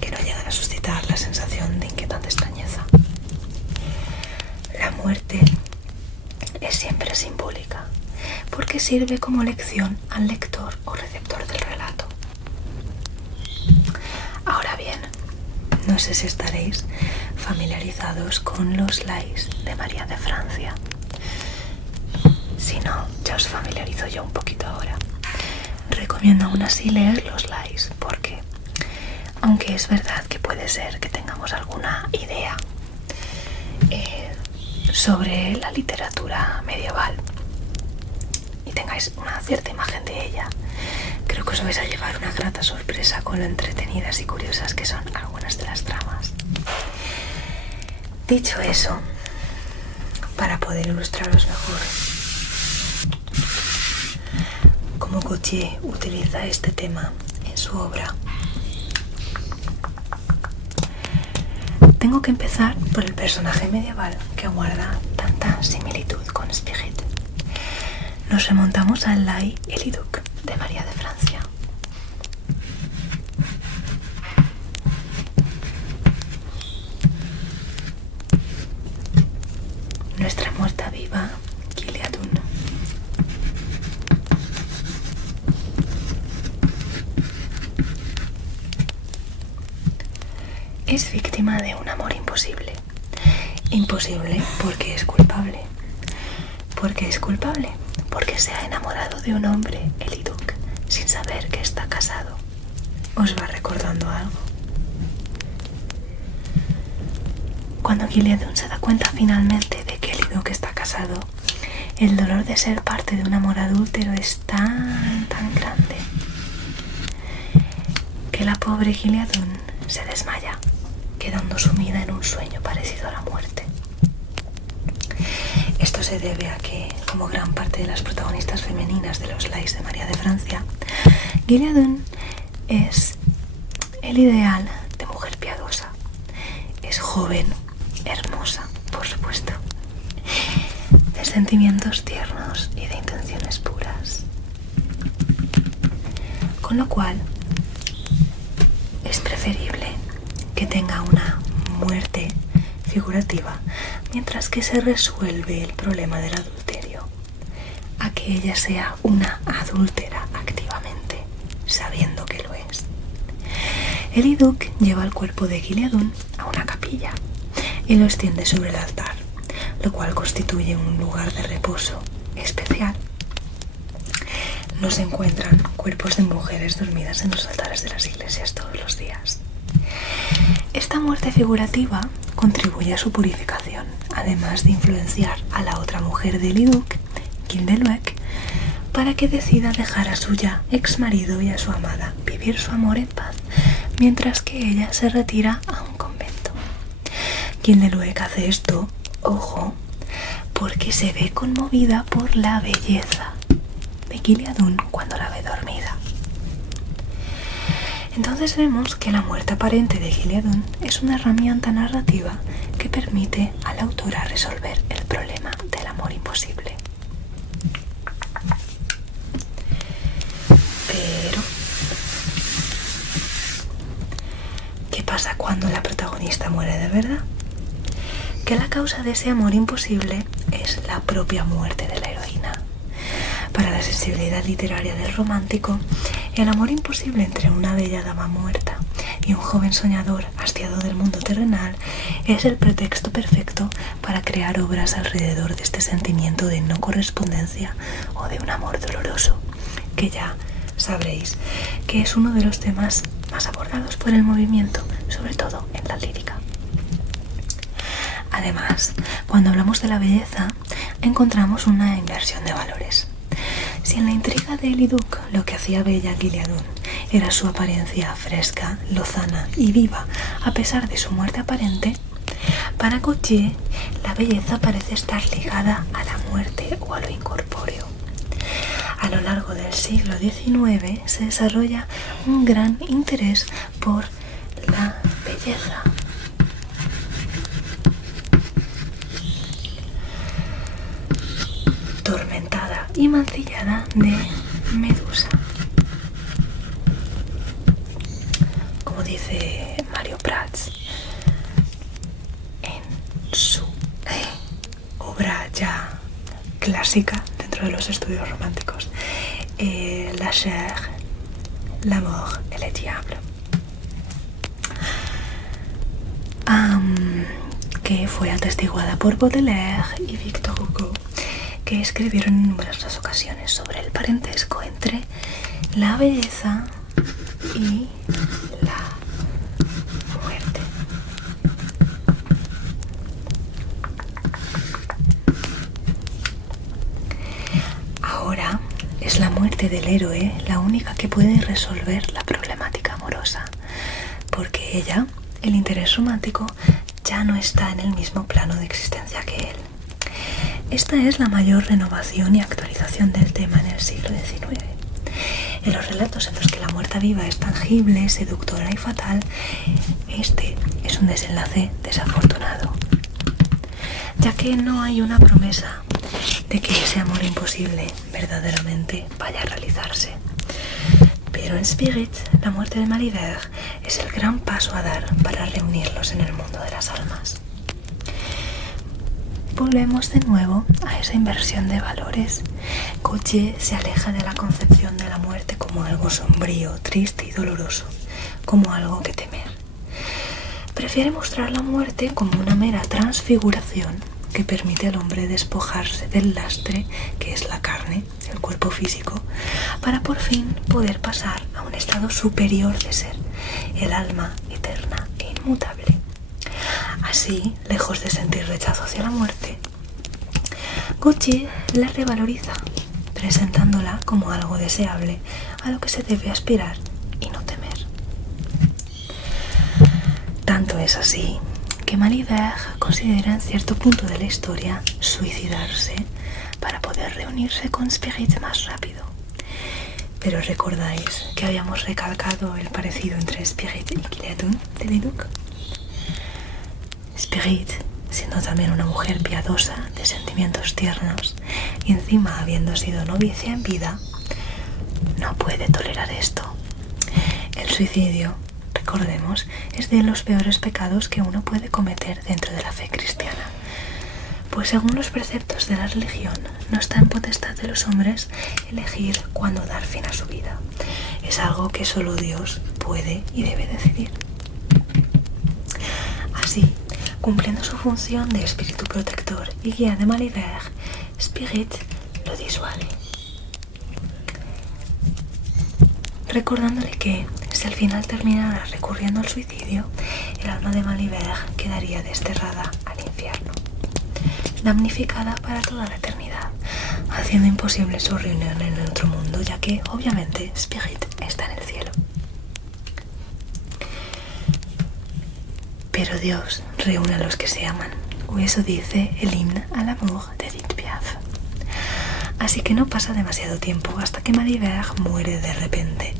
que no llegan a suscitar la sensación de inquietante extrañeza. La muerte es siempre simbólica, porque sirve como lección al lector o receptor del relato. Ahora bien, no sé si estaréis familiarizados con los lais de María de Francia. Si no, ya os familiarizo yo un poquito ahora. Recomiendo aún así leer los lais porque, aunque es verdad que puede ser que tengamos alguna idea sobre la literatura medieval y tengáis una cierta imagen de ella, creo que os vais a llevar una grata sorpresa con lo entretenidas y curiosas que son algunas de las tramas. Dicho eso, para poder ilustraros mejor cómo Gautier utiliza este tema en su obra, tengo que empezar por el personaje medieval que guarda tanta similitud con Spirit. Nos remontamos al Lai Eliduc de María de Francia. Nuestra muerta viva, Guilliadun. Es víctima de un amor imposible. Imposible porque es culpable. ¿Por qué es culpable? Porque se ha enamorado de un hombre, Eliduc, sin saber que está casado. ¿Os va recordando algo? Cuando Guilliadun se da cuenta finalmente de que Eliduc está casado, el dolor de ser parte de un amor adúltero es tan grande que la pobre Guilliadun se desmaya, quedando sumida en un sueño parecido a la muerte. Esto se debe a que, como gran parte de las protagonistas femeninas de los lais de María de Francia, Guilliadun es el ideal de mujer piadosa. Es joven, hermosa, por supuesto, de sentimientos tiernos y de intenciones puras. Con lo cual, es preferible que tenga una muerte figurativa mientras que se resuelve el problema del adulterio, a que ella sea una adúltera activamente, sabiendo que lo es. Eliduc lleva el cuerpo de Guiliadun a una capilla y lo extiende sobre el altar, lo cual constituye un lugar de reposo especial. No se encuentran cuerpos de mujeres dormidas en los altares de las iglesias todos los días. Esta muerte figurativa contribuye a su purificación, además de influenciar a la otra mujer de Eliduc, Guildeluec, para que decida dejar a su ya ex marido y a su amada vivir su amor en paz, mientras que ella se retira a un convento. Guildeluec hace esto, ojo, porque se ve conmovida por la belleza de Guiliadun cuando la ve dormida. Entonces vemos que la muerte aparente de Guiliadun es una herramienta narrativa que permite a la autora resolver el problema del amor imposible. Pero, ¿qué pasa cuando la protagonista muere de verdad? Que la causa de ese amor imposible es la propia muerte de la heroína. Para la sensibilidad literaria del romántico, el amor imposible entre una bella dama muerta y un joven soñador hastiado del mundo terrenal es el pretexto perfecto para crear obras alrededor de este sentimiento de no correspondencia o de un amor doloroso, que ya sabréis que es uno de los temas más abordados por el movimiento, sobre todo en la lírica. Además, cuando hablamos de la belleza, encontramos una inversión de valores. Si en la intriga de Eliduc lo que hacía bella a Guiliadun era su apariencia fresca, lozana y viva a pesar de su muerte aparente, para Gautier la belleza parece estar ligada a la muerte o a lo incorpóreo. A lo largo del siglo XIX se desarrolla un gran interés por la belleza. Tormentada y mancillada de Medusa. Como dice Mario Prats en su obra ya clásica dentro de los estudios románticos, La chair, la mort et le diable, que fue atestiguada por Baudelaire y Victor Hugo, que escribieron en numerosas ocasiones sobre el parentesco entre la belleza y la muerte. Ahora es la muerte del héroe la única que puede resolver la problemática amorosa, porque ella, el interés romántico, ya no está en el mismo plano de existencia que él. Esta es la mayor renovación y actualización del tema en el siglo XIX. En los relatos en los que la muerte viva es tangible, seductora y fatal, este es un desenlace desafortunado, ya que no hay una promesa de que ese amor imposible verdaderamente vaya a realizarse. Pero en Spirit, la muerte de Malibert es el gran paso a dar para reunirlos en el mundo de las almas. Volvemos de nuevo a esa inversión de valores. Gautier se aleja de la concepción de la muerte como algo sombrío, triste y doloroso, como algo que temer. Prefiere mostrar la muerte como una mera transfiguración que permite al hombre despojarse del lastre que es la carne, el cuerpo físico, para por fin poder pasar a un estado superior de ser, el alma eterna e inmutable. Así, lejos de sentir rechazo hacia la muerte, Gautier la revaloriza, presentándola como algo deseable a lo que se debe aspirar y no temer. Tanto es así que Malibert considera en cierto punto de la historia suicidarse para poder reunirse con Spirit más rápido. Pero recordáis que habíamos recalcado el parecido entre Spirit y Guilladun de Leduc. Spirit, siendo también una mujer piadosa, de sentimientos tiernos, y encima habiendo sido novicia en vida, no puede tolerar esto. El suicidio, recordemos, es de los peores pecados que uno puede cometer dentro de la fe cristiana, pues según los preceptos de la religión, no está en potestad de los hombres elegir cuándo dar fin a su vida. Es algo que solo Dios puede y debe decidir. Así, cumpliendo su función de espíritu protector y guía de Maliver, Spirit lo disuade, recordándole que, si al final terminara recurriendo al suicidio, el alma de Maliver quedaría desterrada al infierno, damnificada para toda la eternidad, haciendo imposible su reunión en el otro mundo, ya que, obviamente, Spirit está en el cielo. Pero Dios reúne a los que se aman, o eso dice el himno al amor de Edith Piaf. Así que no pasa demasiado tiempo hasta que Maliver muere de repente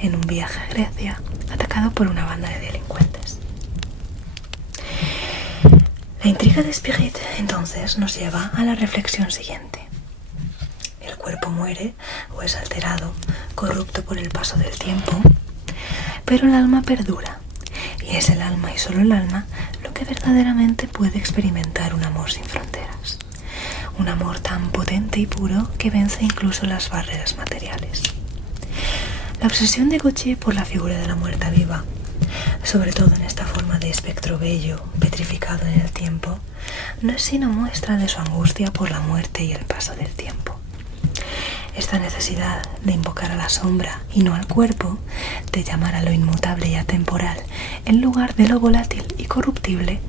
en un viaje a Grecia, atacado por una banda de delincuentes. La intriga de Spirit entonces nos lleva a la reflexión siguiente. El cuerpo muere o es alterado, corrupto por el paso del tiempo, pero el alma perdura, y es el alma y solo el alma lo que verdaderamente puede experimentar un amor sin fronteras, un amor tan potente y puro que vence incluso las barreras materiales. La obsesión de Gautier por la figura de la muerta viva, sobre todo en esta forma de espectro bello, petrificado en el tiempo, no es sino muestra de su angustia por la muerte y el paso del tiempo. Esta necesidad de invocar a la sombra y no al cuerpo, de llamar a lo inmutable y atemporal en lugar de lo volátil y corruptible,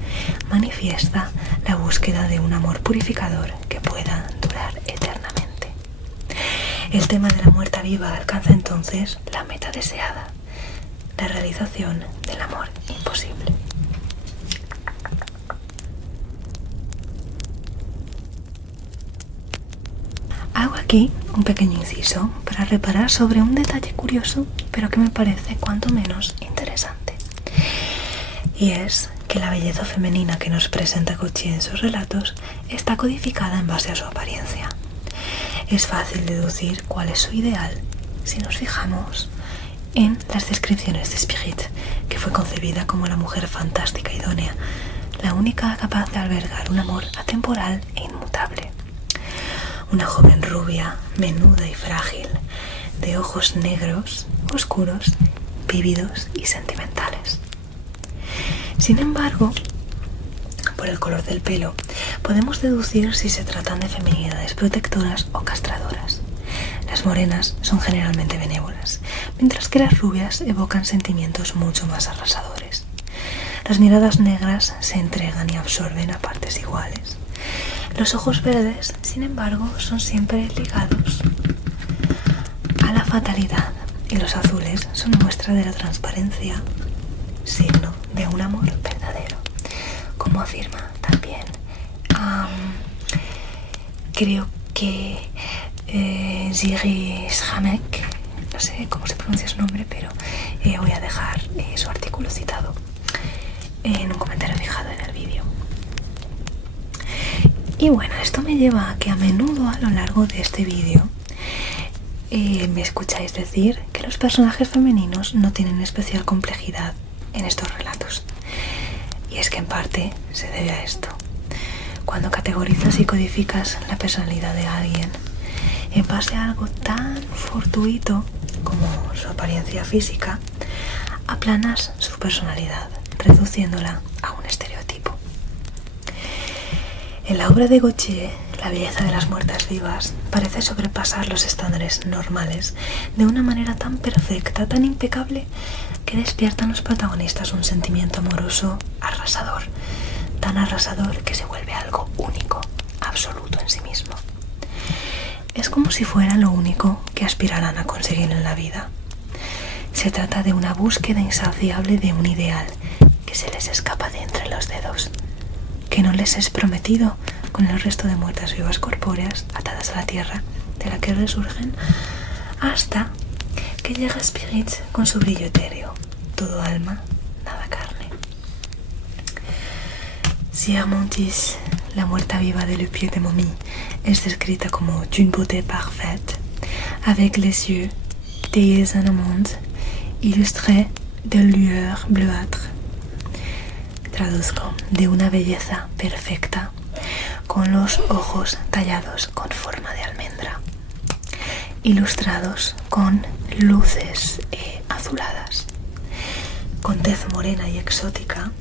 manifiesta la búsqueda de un amor purificador que pueda durar eternamente. El tema de la muerta viva alcanza entonces la meta deseada, la realización del amor imposible. Hago aquí un pequeño inciso para reparar sobre un detalle curioso, pero que me parece cuanto menos interesante. Y es que la belleza femenina que nos presenta Gautier en sus relatos está codificada en base a su apariencia. Es fácil deducir cuál es su ideal si nos fijamos en las descripciones de Spirit, que fue concebida como la mujer fantástica idónea, la única capaz de albergar un amor atemporal e inmutable. Una joven rubia, menuda y frágil, de ojos negros, oscuros, vívidos y sentimentales. Sin embargo, por el color del pelo, podemos deducir si se tratan de feminidades protectoras o castradoras. Las morenas son generalmente benévolas, mientras que las rubias evocan sentimientos mucho más arrasadores. Las miradas negras se entregan y absorben a partes iguales. Los ojos verdes, sin embargo, son siempre ligados a la fatalidad, y los azules son muestra de la transparencia, signo de un amor verdadero, como afirma también creo que Ziri Schamek, no sé cómo se pronuncia su nombre, pero voy a dejar su artículo citado en un comentario fijado en el vídeo. Y bueno, esto me lleva a que a menudo a lo largo de este vídeo me escucháis decir que los personajes femeninos no tienen especial complejidad en estos relatos. Y es que en parte se debe a esto. Cuando categorizas y codificas la personalidad de alguien en base a algo tan fortuito como su apariencia física, aplanas su personalidad, reduciéndola a un estereotipo. En la obra de Gautier, la belleza de las muertas vivas parece sobrepasar los estándares normales de una manera tan perfecta, tan impecable, que despierta en los protagonistas un sentimiento amoroso arrasador, tan arrasador que se vuelve algo único, absoluto en sí mismo. Es como si fuera lo único que aspiraran a conseguir en la vida. Se trata de una búsqueda insaciable de un ideal que se les escapa de entre los dedos, que no les es prometido con el resto de muertas vivas corpóreas atadas a la tierra, de la que resurgen hasta que llega Spirit con su brillo etéreo, todo alma, nada carne. Sire Montis, la muerta viva de Le Pied de Momie, es descrita como d'une beauté parfaite, avec les yeux des amandes illustrés de lueur bleuâtre. Traduzco, de una belleza perfecta, con los ojos tallados con forma de almendra, ilustrados con luces azuladas, con tez morena y exótica.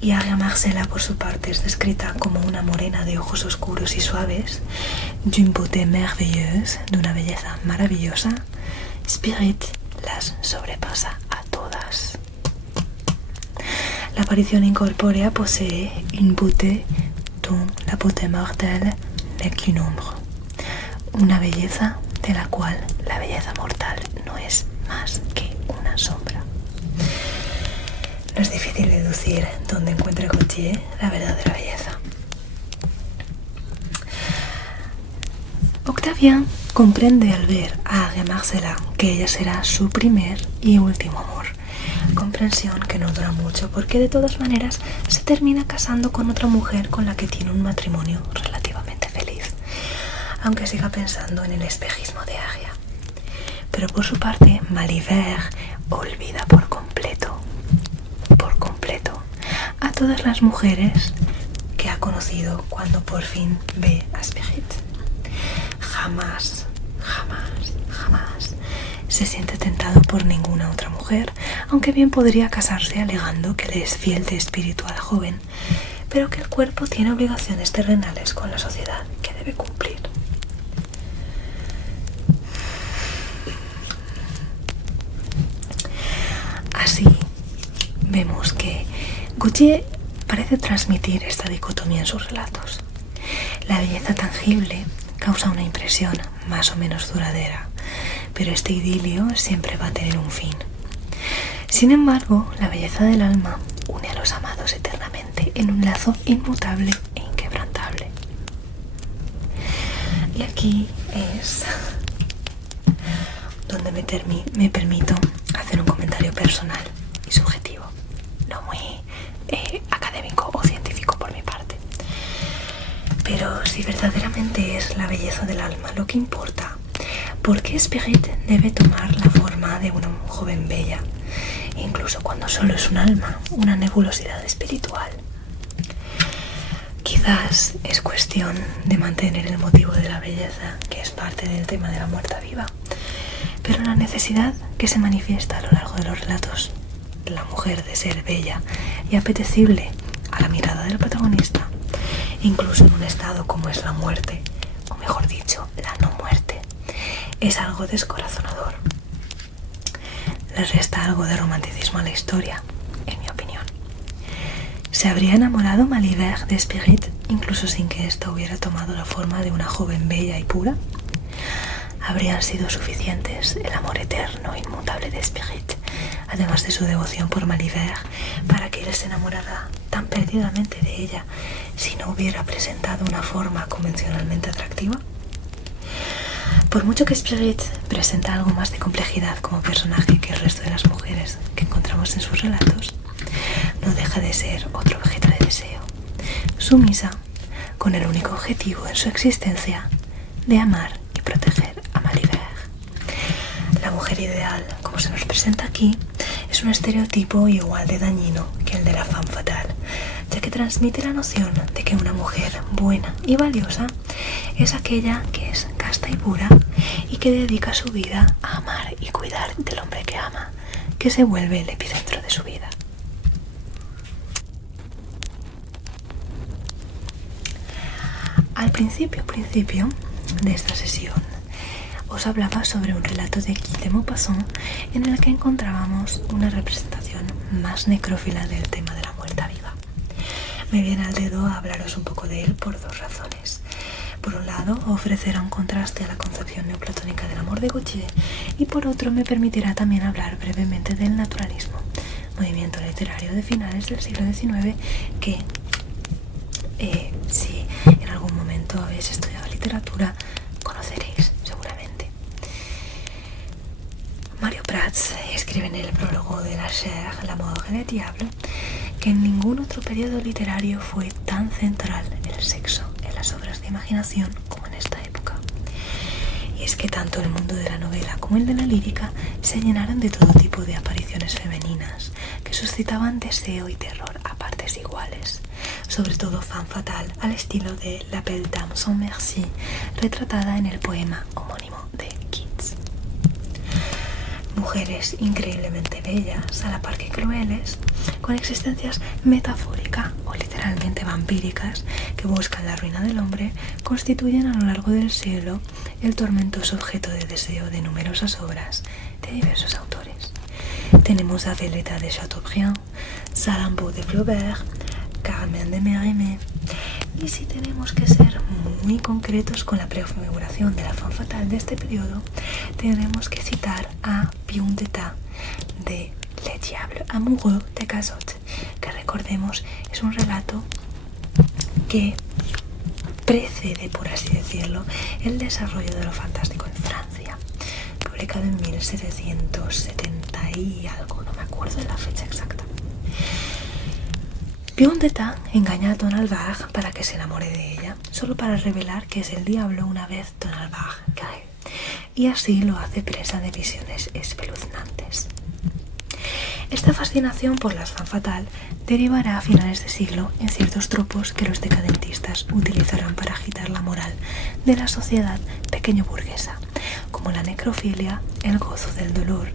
Y Aria Marcela, por su parte, es descrita como una morena de ojos oscuros y suaves, d'une beauté merveilleuse, de una belleza maravillosa. Spirit las sobrepasa a todas. La aparición incorpórea posee une beauté dont la beauté mortelle n'est qu'une ombre, una belleza de la cual la belleza mortal no es más que una sombra. No es difícil deducir dónde encuentra Gautier la verdadera belleza. Octavien comprende al ver a Aria Marcela que ella será su primer y último amor. Comprensión que no dura mucho porque de todas maneras se termina casando con otra mujer con la que tiene un matrimonio relativamente feliz, aunque siga pensando en el espejismo de Aria. Pero por su parte, Malivert olvida por completo a todas las mujeres que ha conocido cuando por fin ve a Spirit. Jamás se siente tentado por ninguna otra mujer, aunque bien podría casarse alegando que le es fiel de espíritu al joven, pero que el cuerpo tiene obligaciones terrenales con la sociedad que debe cumplir. Así vemos que Gautier parece transmitir esta dicotomía en sus relatos. La belleza tangible causa una impresión más o menos duradera, pero este idilio siempre va a tener un fin. Sin embargo, la belleza del alma une a los amados eternamente en un lazo inmutable e inquebrantable. Y aquí es donde me permito hacer un comentario personal y subjetivo, no muy académico o científico por mi parte. Pero si verdaderamente es la belleza del alma lo que importa, ¿por qué Spirit debe tomar la forma de una joven bella, incluso cuando solo es un alma, una nebulosidad espiritual? Quizás es cuestión de mantener el motivo de la belleza, que es parte del tema de la muerta viva, pero la necesidad que se manifiesta a lo largo de los relatos de la mujer de ser bella y apetecible a la mirada del protagonista, incluso en un estado como es la muerte, o mejor dicho, la no muerte, es algo descorazonador. Le resta algo de romanticismo a la historia, en mi opinión. ¿Se habría enamorado Malivert de Spirit incluso sin que ésta hubiera tomado la forma de una joven bella y pura? ¿Habrían sido suficientes el amor eterno e inmutable de Spirit, además de su devoción por Malivert, para que él se enamorara tan perdidamente de ella si no hubiera presentado una forma convencionalmente atractiva? Por mucho que Spirit presenta algo más de complejidad como personaje que el resto de las mujeres que encontramos en sus relatos, no deja de ser otro objeto de deseo, sumisa, con el único objetivo en su existencia de amar y proteger a Malivert. La mujer ideal, como se nos presenta aquí, es un estereotipo igual de dañino que el de la femme fatale, ya que transmite la noción de que una mujer buena y valiosa es aquella que es casta y pura y que dedica su vida a amar y cuidar del hombre que ama, que se vuelve el epicentro de su vida. Al principio de esta sesión os hablaba sobre un relato de Guy de Maupassant en el que encontrábamos una representación más necrófila del tema de la muerta viva. Me viene al dedo a hablaros un poco de él por dos razones. Por un lado, ofrecerá un contraste a la concepción neoplatónica del amor de Gautier, y por otro me permitirá también hablar brevemente del naturalismo, movimiento literario de finales del siglo XIX que, si en algún momento habéis estudiado literatura, conoceréis seguramente. Mario prólogo de La Chair, La Mort et le Diable, que en ningún otro periodo literario fue tan central el sexo en las obras de imaginación como en esta época. Y es que tanto el mundo de la novela como el de la lírica se llenaron de todo tipo de apariciones femeninas que suscitaban deseo y terror a partes iguales, sobre todo femme fatale al estilo de La Belle Dame sans merci, retratada en el poema homónimo de Keats. Mujeres increíblemente bellas, a la par que crueles, con existencias metafóricas o literalmente vampíricas que buscan la ruina del hombre, constituyen a lo largo del siglo el tormentoso objeto de deseo de numerosas obras de diversos autores. Tenemos a Violetta de Chateaubriand, Salammbô de Flaubert, Carmen de Mérimée. Y si tenemos que ser muy concretos con la prefiguración de la femme fatale de este periodo, tenemos que citar a Piundetà de Le Diable Amoureux de Cazotte, que recordemos es un relato que precede, por así decirlo, el desarrollo de lo fantástico en Francia, publicado en 1770 y algo, no me acuerdo de la fecha exacta. Piundetà engaña a Don Alvar para que se enamore de ella, solo para revelar que es el diablo una vez Don Alvar cae, y así lo hace presa de visiones espeluznantes. Esta fascinación por las femme fatales derivará a finales de siglo en ciertos tropos que los decadentistas utilizarán para agitar la moral de la sociedad pequeño burguesa, como la necrofilia, el gozo del dolor,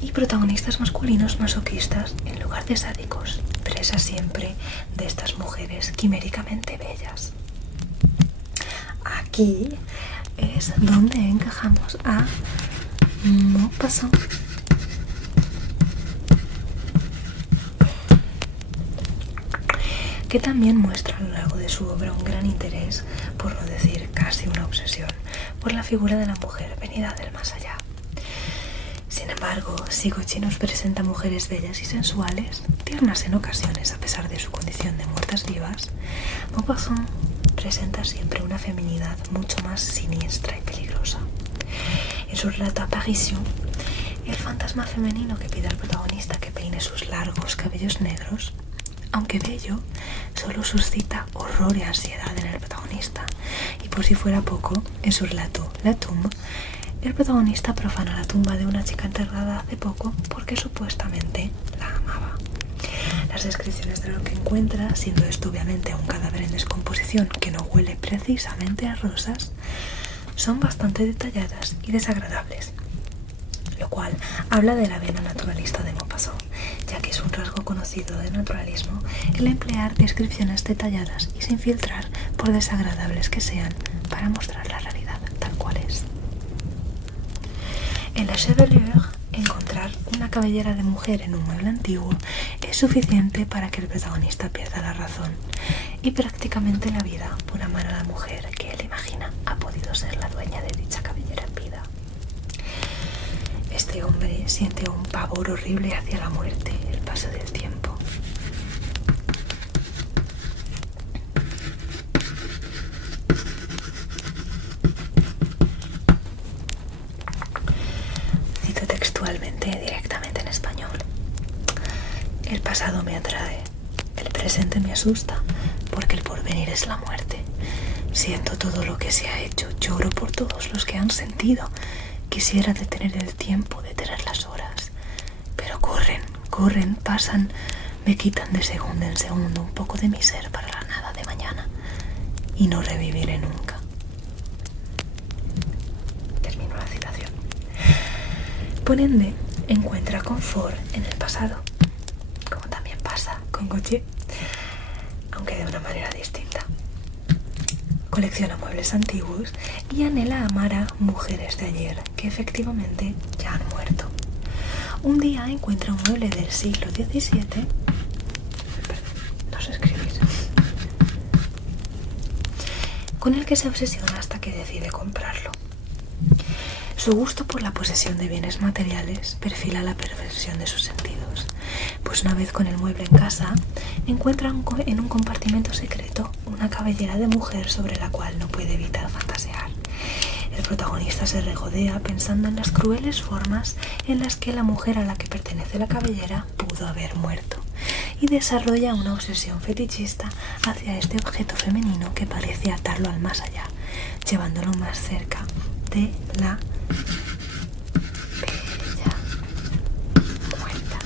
y protagonistas masculinos masoquistas en lugar de sádicos, presas siempre de estas mujeres quiméricamente bellas. Aquí es donde encajamos a Maupassant. Que también muestra a lo largo de su obra un gran interés, por no decir casi una obsesión, por la figura de la mujer venida del más allá. Sin embargo, si Gaucher nos presenta mujeres bellas y sensuales, tiernas en ocasiones a pesar de su condición de muertas vivas, Maupassant presenta siempre una feminidad mucho más siniestra y peligrosa. En su relato Apparition, el fantasma femenino que pide al protagonista que peine sus largos cabellos negros, aunque bello, solo suscita horror y ansiedad en el protagonista, y por si fuera poco, en su relato La Tombe, el protagonista profana la tumba de una chica enterrada hace poco porque supuestamente la amaba. Las descripciones de lo que encuentra, siendo esto obviamente un cadáver en descomposición que no huele precisamente a rosas, son bastante detalladas y desagradables, lo cual habla de la vena naturalista de Maupassant, ya que es un rasgo conocido del naturalismo el emplear descripciones detalladas y sin filtrar, por desagradables que sean, para mostrar la realidad tal cual es. En La Chevelure, encontrar una cabellera de mujer en un mueble antiguo es suficiente para que el protagonista pierda la razón y prácticamente la vida por amar a la mujer que él imagina ha podido ser la dueña de dicha cabellera en vida. Este hombre siente un pavor horrible hacia la muerte, el paso del tiempo. Cito textualmente, directamente en español. El pasado me atrae, el presente me asusta, porque el porvenir es la muerte. Siento todo lo que se ha hecho, lloro por todos los que han sentido. Quisiera detener el tiempo, detener las horas, pero corren, pasan, me quitan de segundo en segundo un poco de mi ser para la nada de mañana y no reviviré nunca. Termino la citación. Por ende, encuentra confort en el pasado, como también pasa con Gautier, aunque de una manera distinta. Colecciona muebles antiguos y anhela amar a mujeres de ayer que efectivamente ya han muerto. Un día encuentra un mueble del siglo XVII, no sé escribir, con el que se obsesiona hasta que decide comprarlo. Su gusto por la posesión de bienes materiales perfila la perversión de sus sentidos, pues una vez con el mueble en casa, encuentra en un compartimento secreto una cabellera de mujer sobre la cual no puede evitar fantasear. El protagonista se regodea pensando en las crueles formas en las que la mujer a la que pertenece la cabellera pudo haber muerto, y desarrolla una obsesión fetichista hacia este objeto femenino que parece atarlo al más allá, llevándolo más cerca de la bella muerta.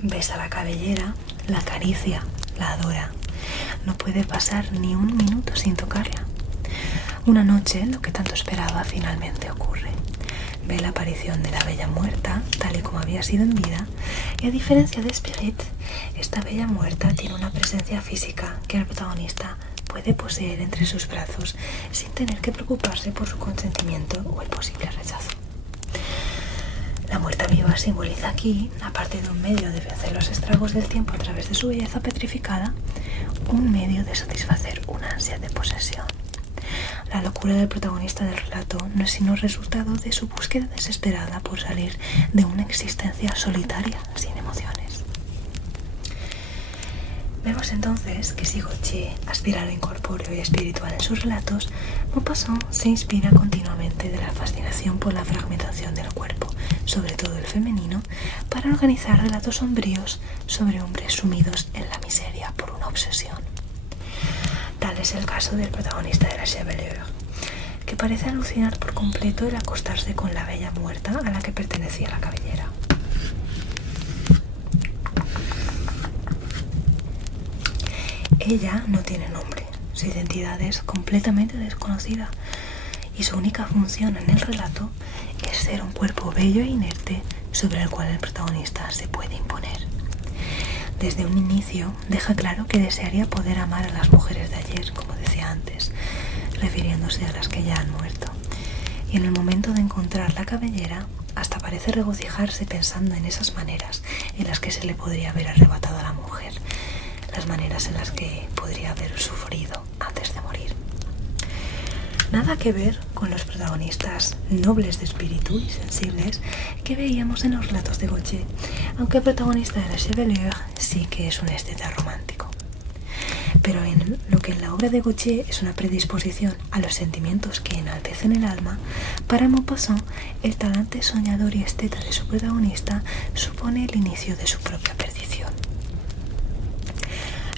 Besa la cabellera, la acaricia, la adora. No puede pasar ni un minuto sin tocarla. Una noche, lo que tanto esperaba finalmente ocurre. Ve la aparición de la bella muerta, tal y como había sido en vida, y a diferencia de Spirit, esta bella muerta tiene una presencia física que el protagonista puede poseer entre sus brazos sin tener que preocuparse por su consentimiento o el posible rechazo. La muerta viva simboliza aquí, aparte de un medio de vencer los estragos del tiempo a través de su belleza petrificada, un medio de satisfacer una ansia de posesión. La locura del protagonista del relato no es sino resultado de su búsqueda desesperada por salir de una existencia solitaria, sin emociones. Vemos entonces que si Gautier aspira a lo incorpóreo y espiritual en sus relatos, Maupassant se inspira continuamente de la fascinación por la fragmentación del cuerpo, sobre todo el femenino, para organizar relatos sombríos sobre hombres sumidos en la miseria por una obsesión. Tal es el caso del protagonista de La Chevelure, que parece alucinar por completo el acostarse con la bella muerta a la que pertenecía la cabellera. Ella no tiene nombre, su identidad es completamente desconocida y su única función en el relato es ser un cuerpo bello e inerte sobre el cual el protagonista se puede imponer. Desde un inicio deja claro que desearía poder amar a las mujeres de ayer, como decía antes, refiriéndose a las que ya han muerto. Y en el momento de encontrar la cabellera, hasta parece regocijarse pensando en esas maneras en las que se le podría haber arrebatado a la mujer, las maneras en las que podría haber sufrido antes de morir. Nada que ver con los protagonistas nobles de espíritu y sensibles que veíamos en los relatos de Gautier, aunque el protagonista de La Chevelure sí que es un esteta romántico. Pero en lo que en la obra de Gautier es una predisposición a los sentimientos que enaltecen el alma, para Maupassant el talante soñador y esteta de su protagonista supone el inicio de su propia perdición.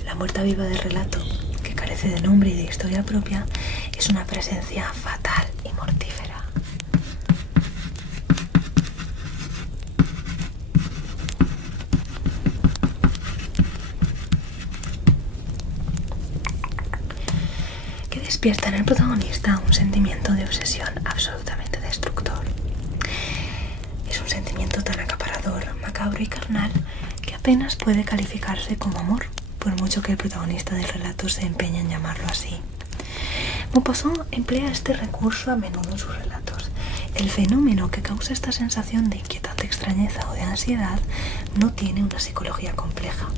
La muerta viva del relato, que carece de nombre y de historia propia, es una presencia fatal y mortífera. Que despierta en el protagonista un sentimiento de obsesión absolutamente destructor. Es un sentimiento tan acaparador, macabro y carnal que apenas puede calificarse como amor, por mucho que el protagonista del relato se empeñe en llamarlo así. Maupassant emplea este recurso a menudo en sus relatos. El fenómeno que causa esta sensación de inquietante extrañeza o de ansiedad no tiene una psicología compleja.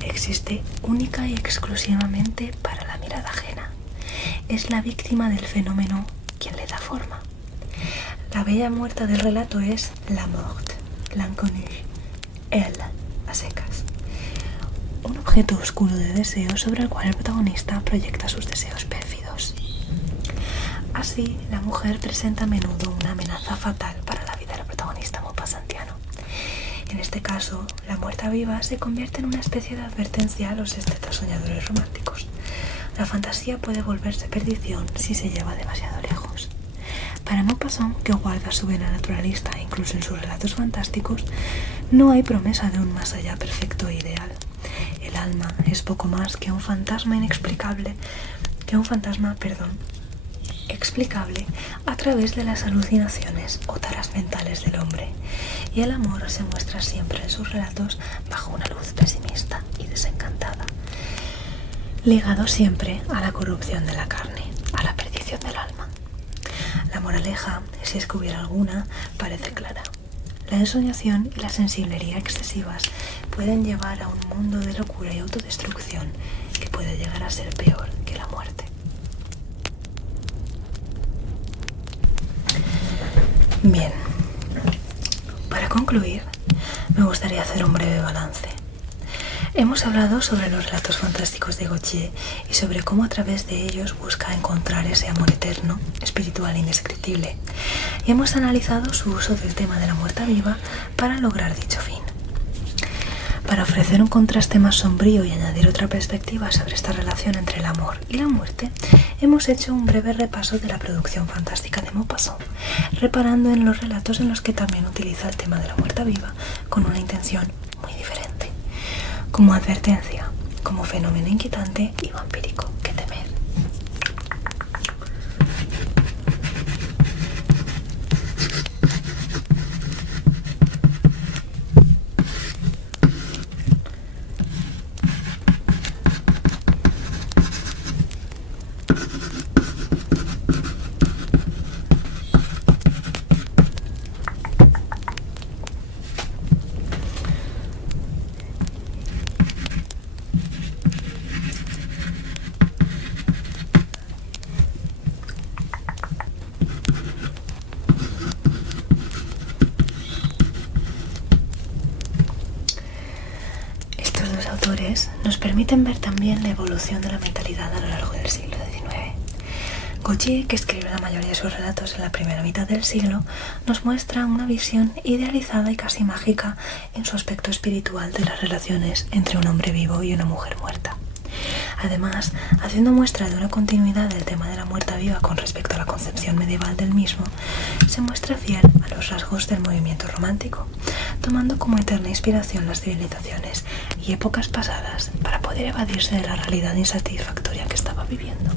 Existe única y exclusivamente para la mirada ajena. Es la víctima del fenómeno quien le da forma. La bella muerta del relato es la morte, l'inconnue, elle, a secas. Un objeto oscuro de deseo sobre el cual el protagonista proyecta sus deseos pérfidos. Así, la mujer presenta a menudo una amenaza fatal para la vida del protagonista maupassantiano. En este caso, la muerta viva se convierte en una especie de advertencia a los estetas soñadores románticos. La fantasía puede volverse perdición si se lleva demasiado lejos. Para Maupassant, que guarda su vena naturalista incluso en sus relatos fantásticos, no hay promesa de un más allá perfecto e ideal. El alma es poco más que un fantasma explicable a través de las alucinaciones o taras mentales del hombre, y el amor se muestra siempre en sus relatos bajo una luz pesimista y desencantada, ligado siempre a la corrupción de la carne, a la perdición del alma. La moraleja, si es que hubiera alguna, parece clara. La ensoñación y la sensiblería excesivas pueden llevar a un mundo de locura y autodestrucción que puede llegar a ser peor que la muerte. Bien, para concluir, me gustaría hacer un breve balance. Hemos hablado sobre los relatos fantásticos de Gautier y sobre cómo a través de ellos busca encontrar ese amor eterno, espiritual e indescriptible. Y hemos analizado su uso del tema de la muerta viva para lograr dicho fin. Para ofrecer un contraste más sombrío y añadir otra perspectiva sobre esta relación entre el amor y la muerte, hemos hecho un breve repaso de la producción fantástica de Maupassant, reparando en los relatos en los que también utiliza el tema de la muerta viva con una intención muy diferente, como advertencia, como fenómeno inquietante y vampírico que temer. Nos permiten ver también la evolución de la mentalidad a lo largo del siglo XIX. Gautier, que escribe la mayoría de sus relatos en la primera mitad del siglo, nos muestra una visión idealizada y casi mágica en su aspecto espiritual de las relaciones entre un hombre vivo y una mujer muerta. Además, haciendo muestra de una continuidad del tema de la muerta viva con respecto a la concepción medieval del mismo, se muestra fiel a los rasgos del movimiento romántico, tomando como eterna inspiración las civilizaciones y épocas pasadas para poder evadirse de la realidad insatisfactoria que estaba viviendo.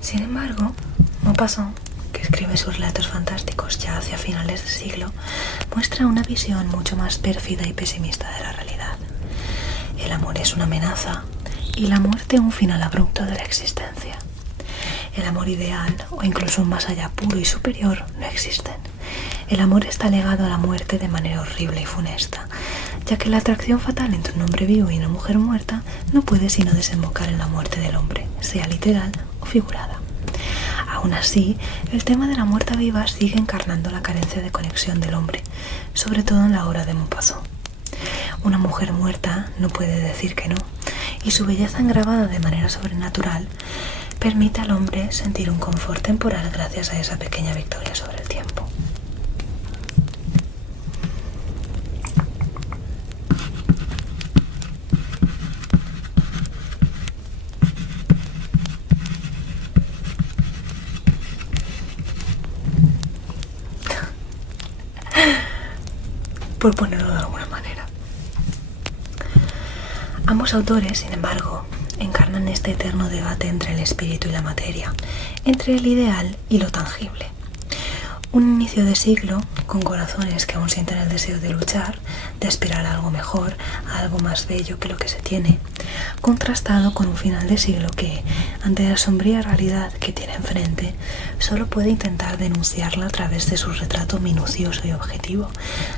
Sin embargo, Maupassant, que escribe sus relatos fantásticos ya hacia finales del siglo, muestra una visión mucho más pérfida y pesimista de la realidad. El amor es una amenaza y la muerte un final abrupto de la existencia. El amor ideal o incluso un más allá puro y superior no existen. El amor está legado a la muerte de manera horrible y funesta, ya que la atracción fatal entre un hombre vivo y una mujer muerta no puede sino desembocar en la muerte del hombre, sea literal o figurada. Aún así, el tema de la muerta viva sigue encarnando la carencia de conexión del hombre, sobre todo en la obra de Maupassant. Una mujer muerta no puede decir que no, y su belleza engravada de manera sobrenatural permite al hombre sentir un confort temporal gracias a esa pequeña victoria sobre el tiempo. Por ponerlo de alguna manera. Ambos autores, sin embargo, encarnan este eterno debate entre el espíritu y la materia, entre el ideal y lo tangible. Un inicio de siglo con corazones que aún sienten el deseo de luchar, de aspirar a algo mejor, a algo más bello que lo que se tiene, contrastado con un final de siglo que, ante la sombría realidad que tiene enfrente, solo puede intentar denunciarla a través de su retrato minucioso y objetivo,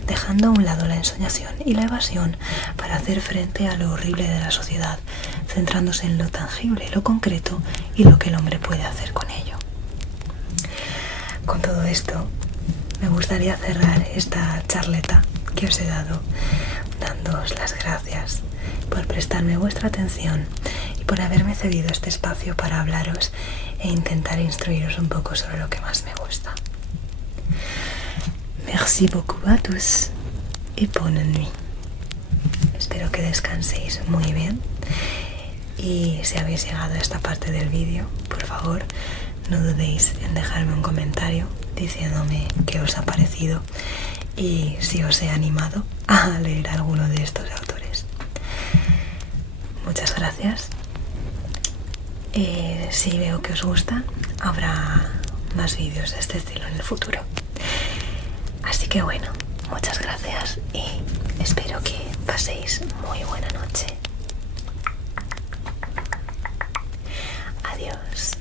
dejando a un lado la ensoñación y la evasión para hacer frente a lo horrible de la sociedad, centrándose en lo tangible, lo concreto y lo que el hombre puede hacer con ello. Con todo esto, me gustaría cerrar esta charleta que os he dado, dándoos las gracias por prestarme vuestra atención y por haberme cedido este espacio para hablaros e intentar instruiros un poco sobre lo que más me gusta. Merci beaucoup à tous y bonne nuit. Espero que descanséis muy bien y si habéis llegado a esta parte del vídeo, por favor, no dudéis en dejarme un comentario diciéndome qué os ha parecido y si os he animado a leer alguno de estos autores. Muchas gracias. Si veo que os gusta, habrá más vídeos de este estilo en el futuro. Así que bueno, muchas gracias y espero que paséis muy buena noche. Adiós.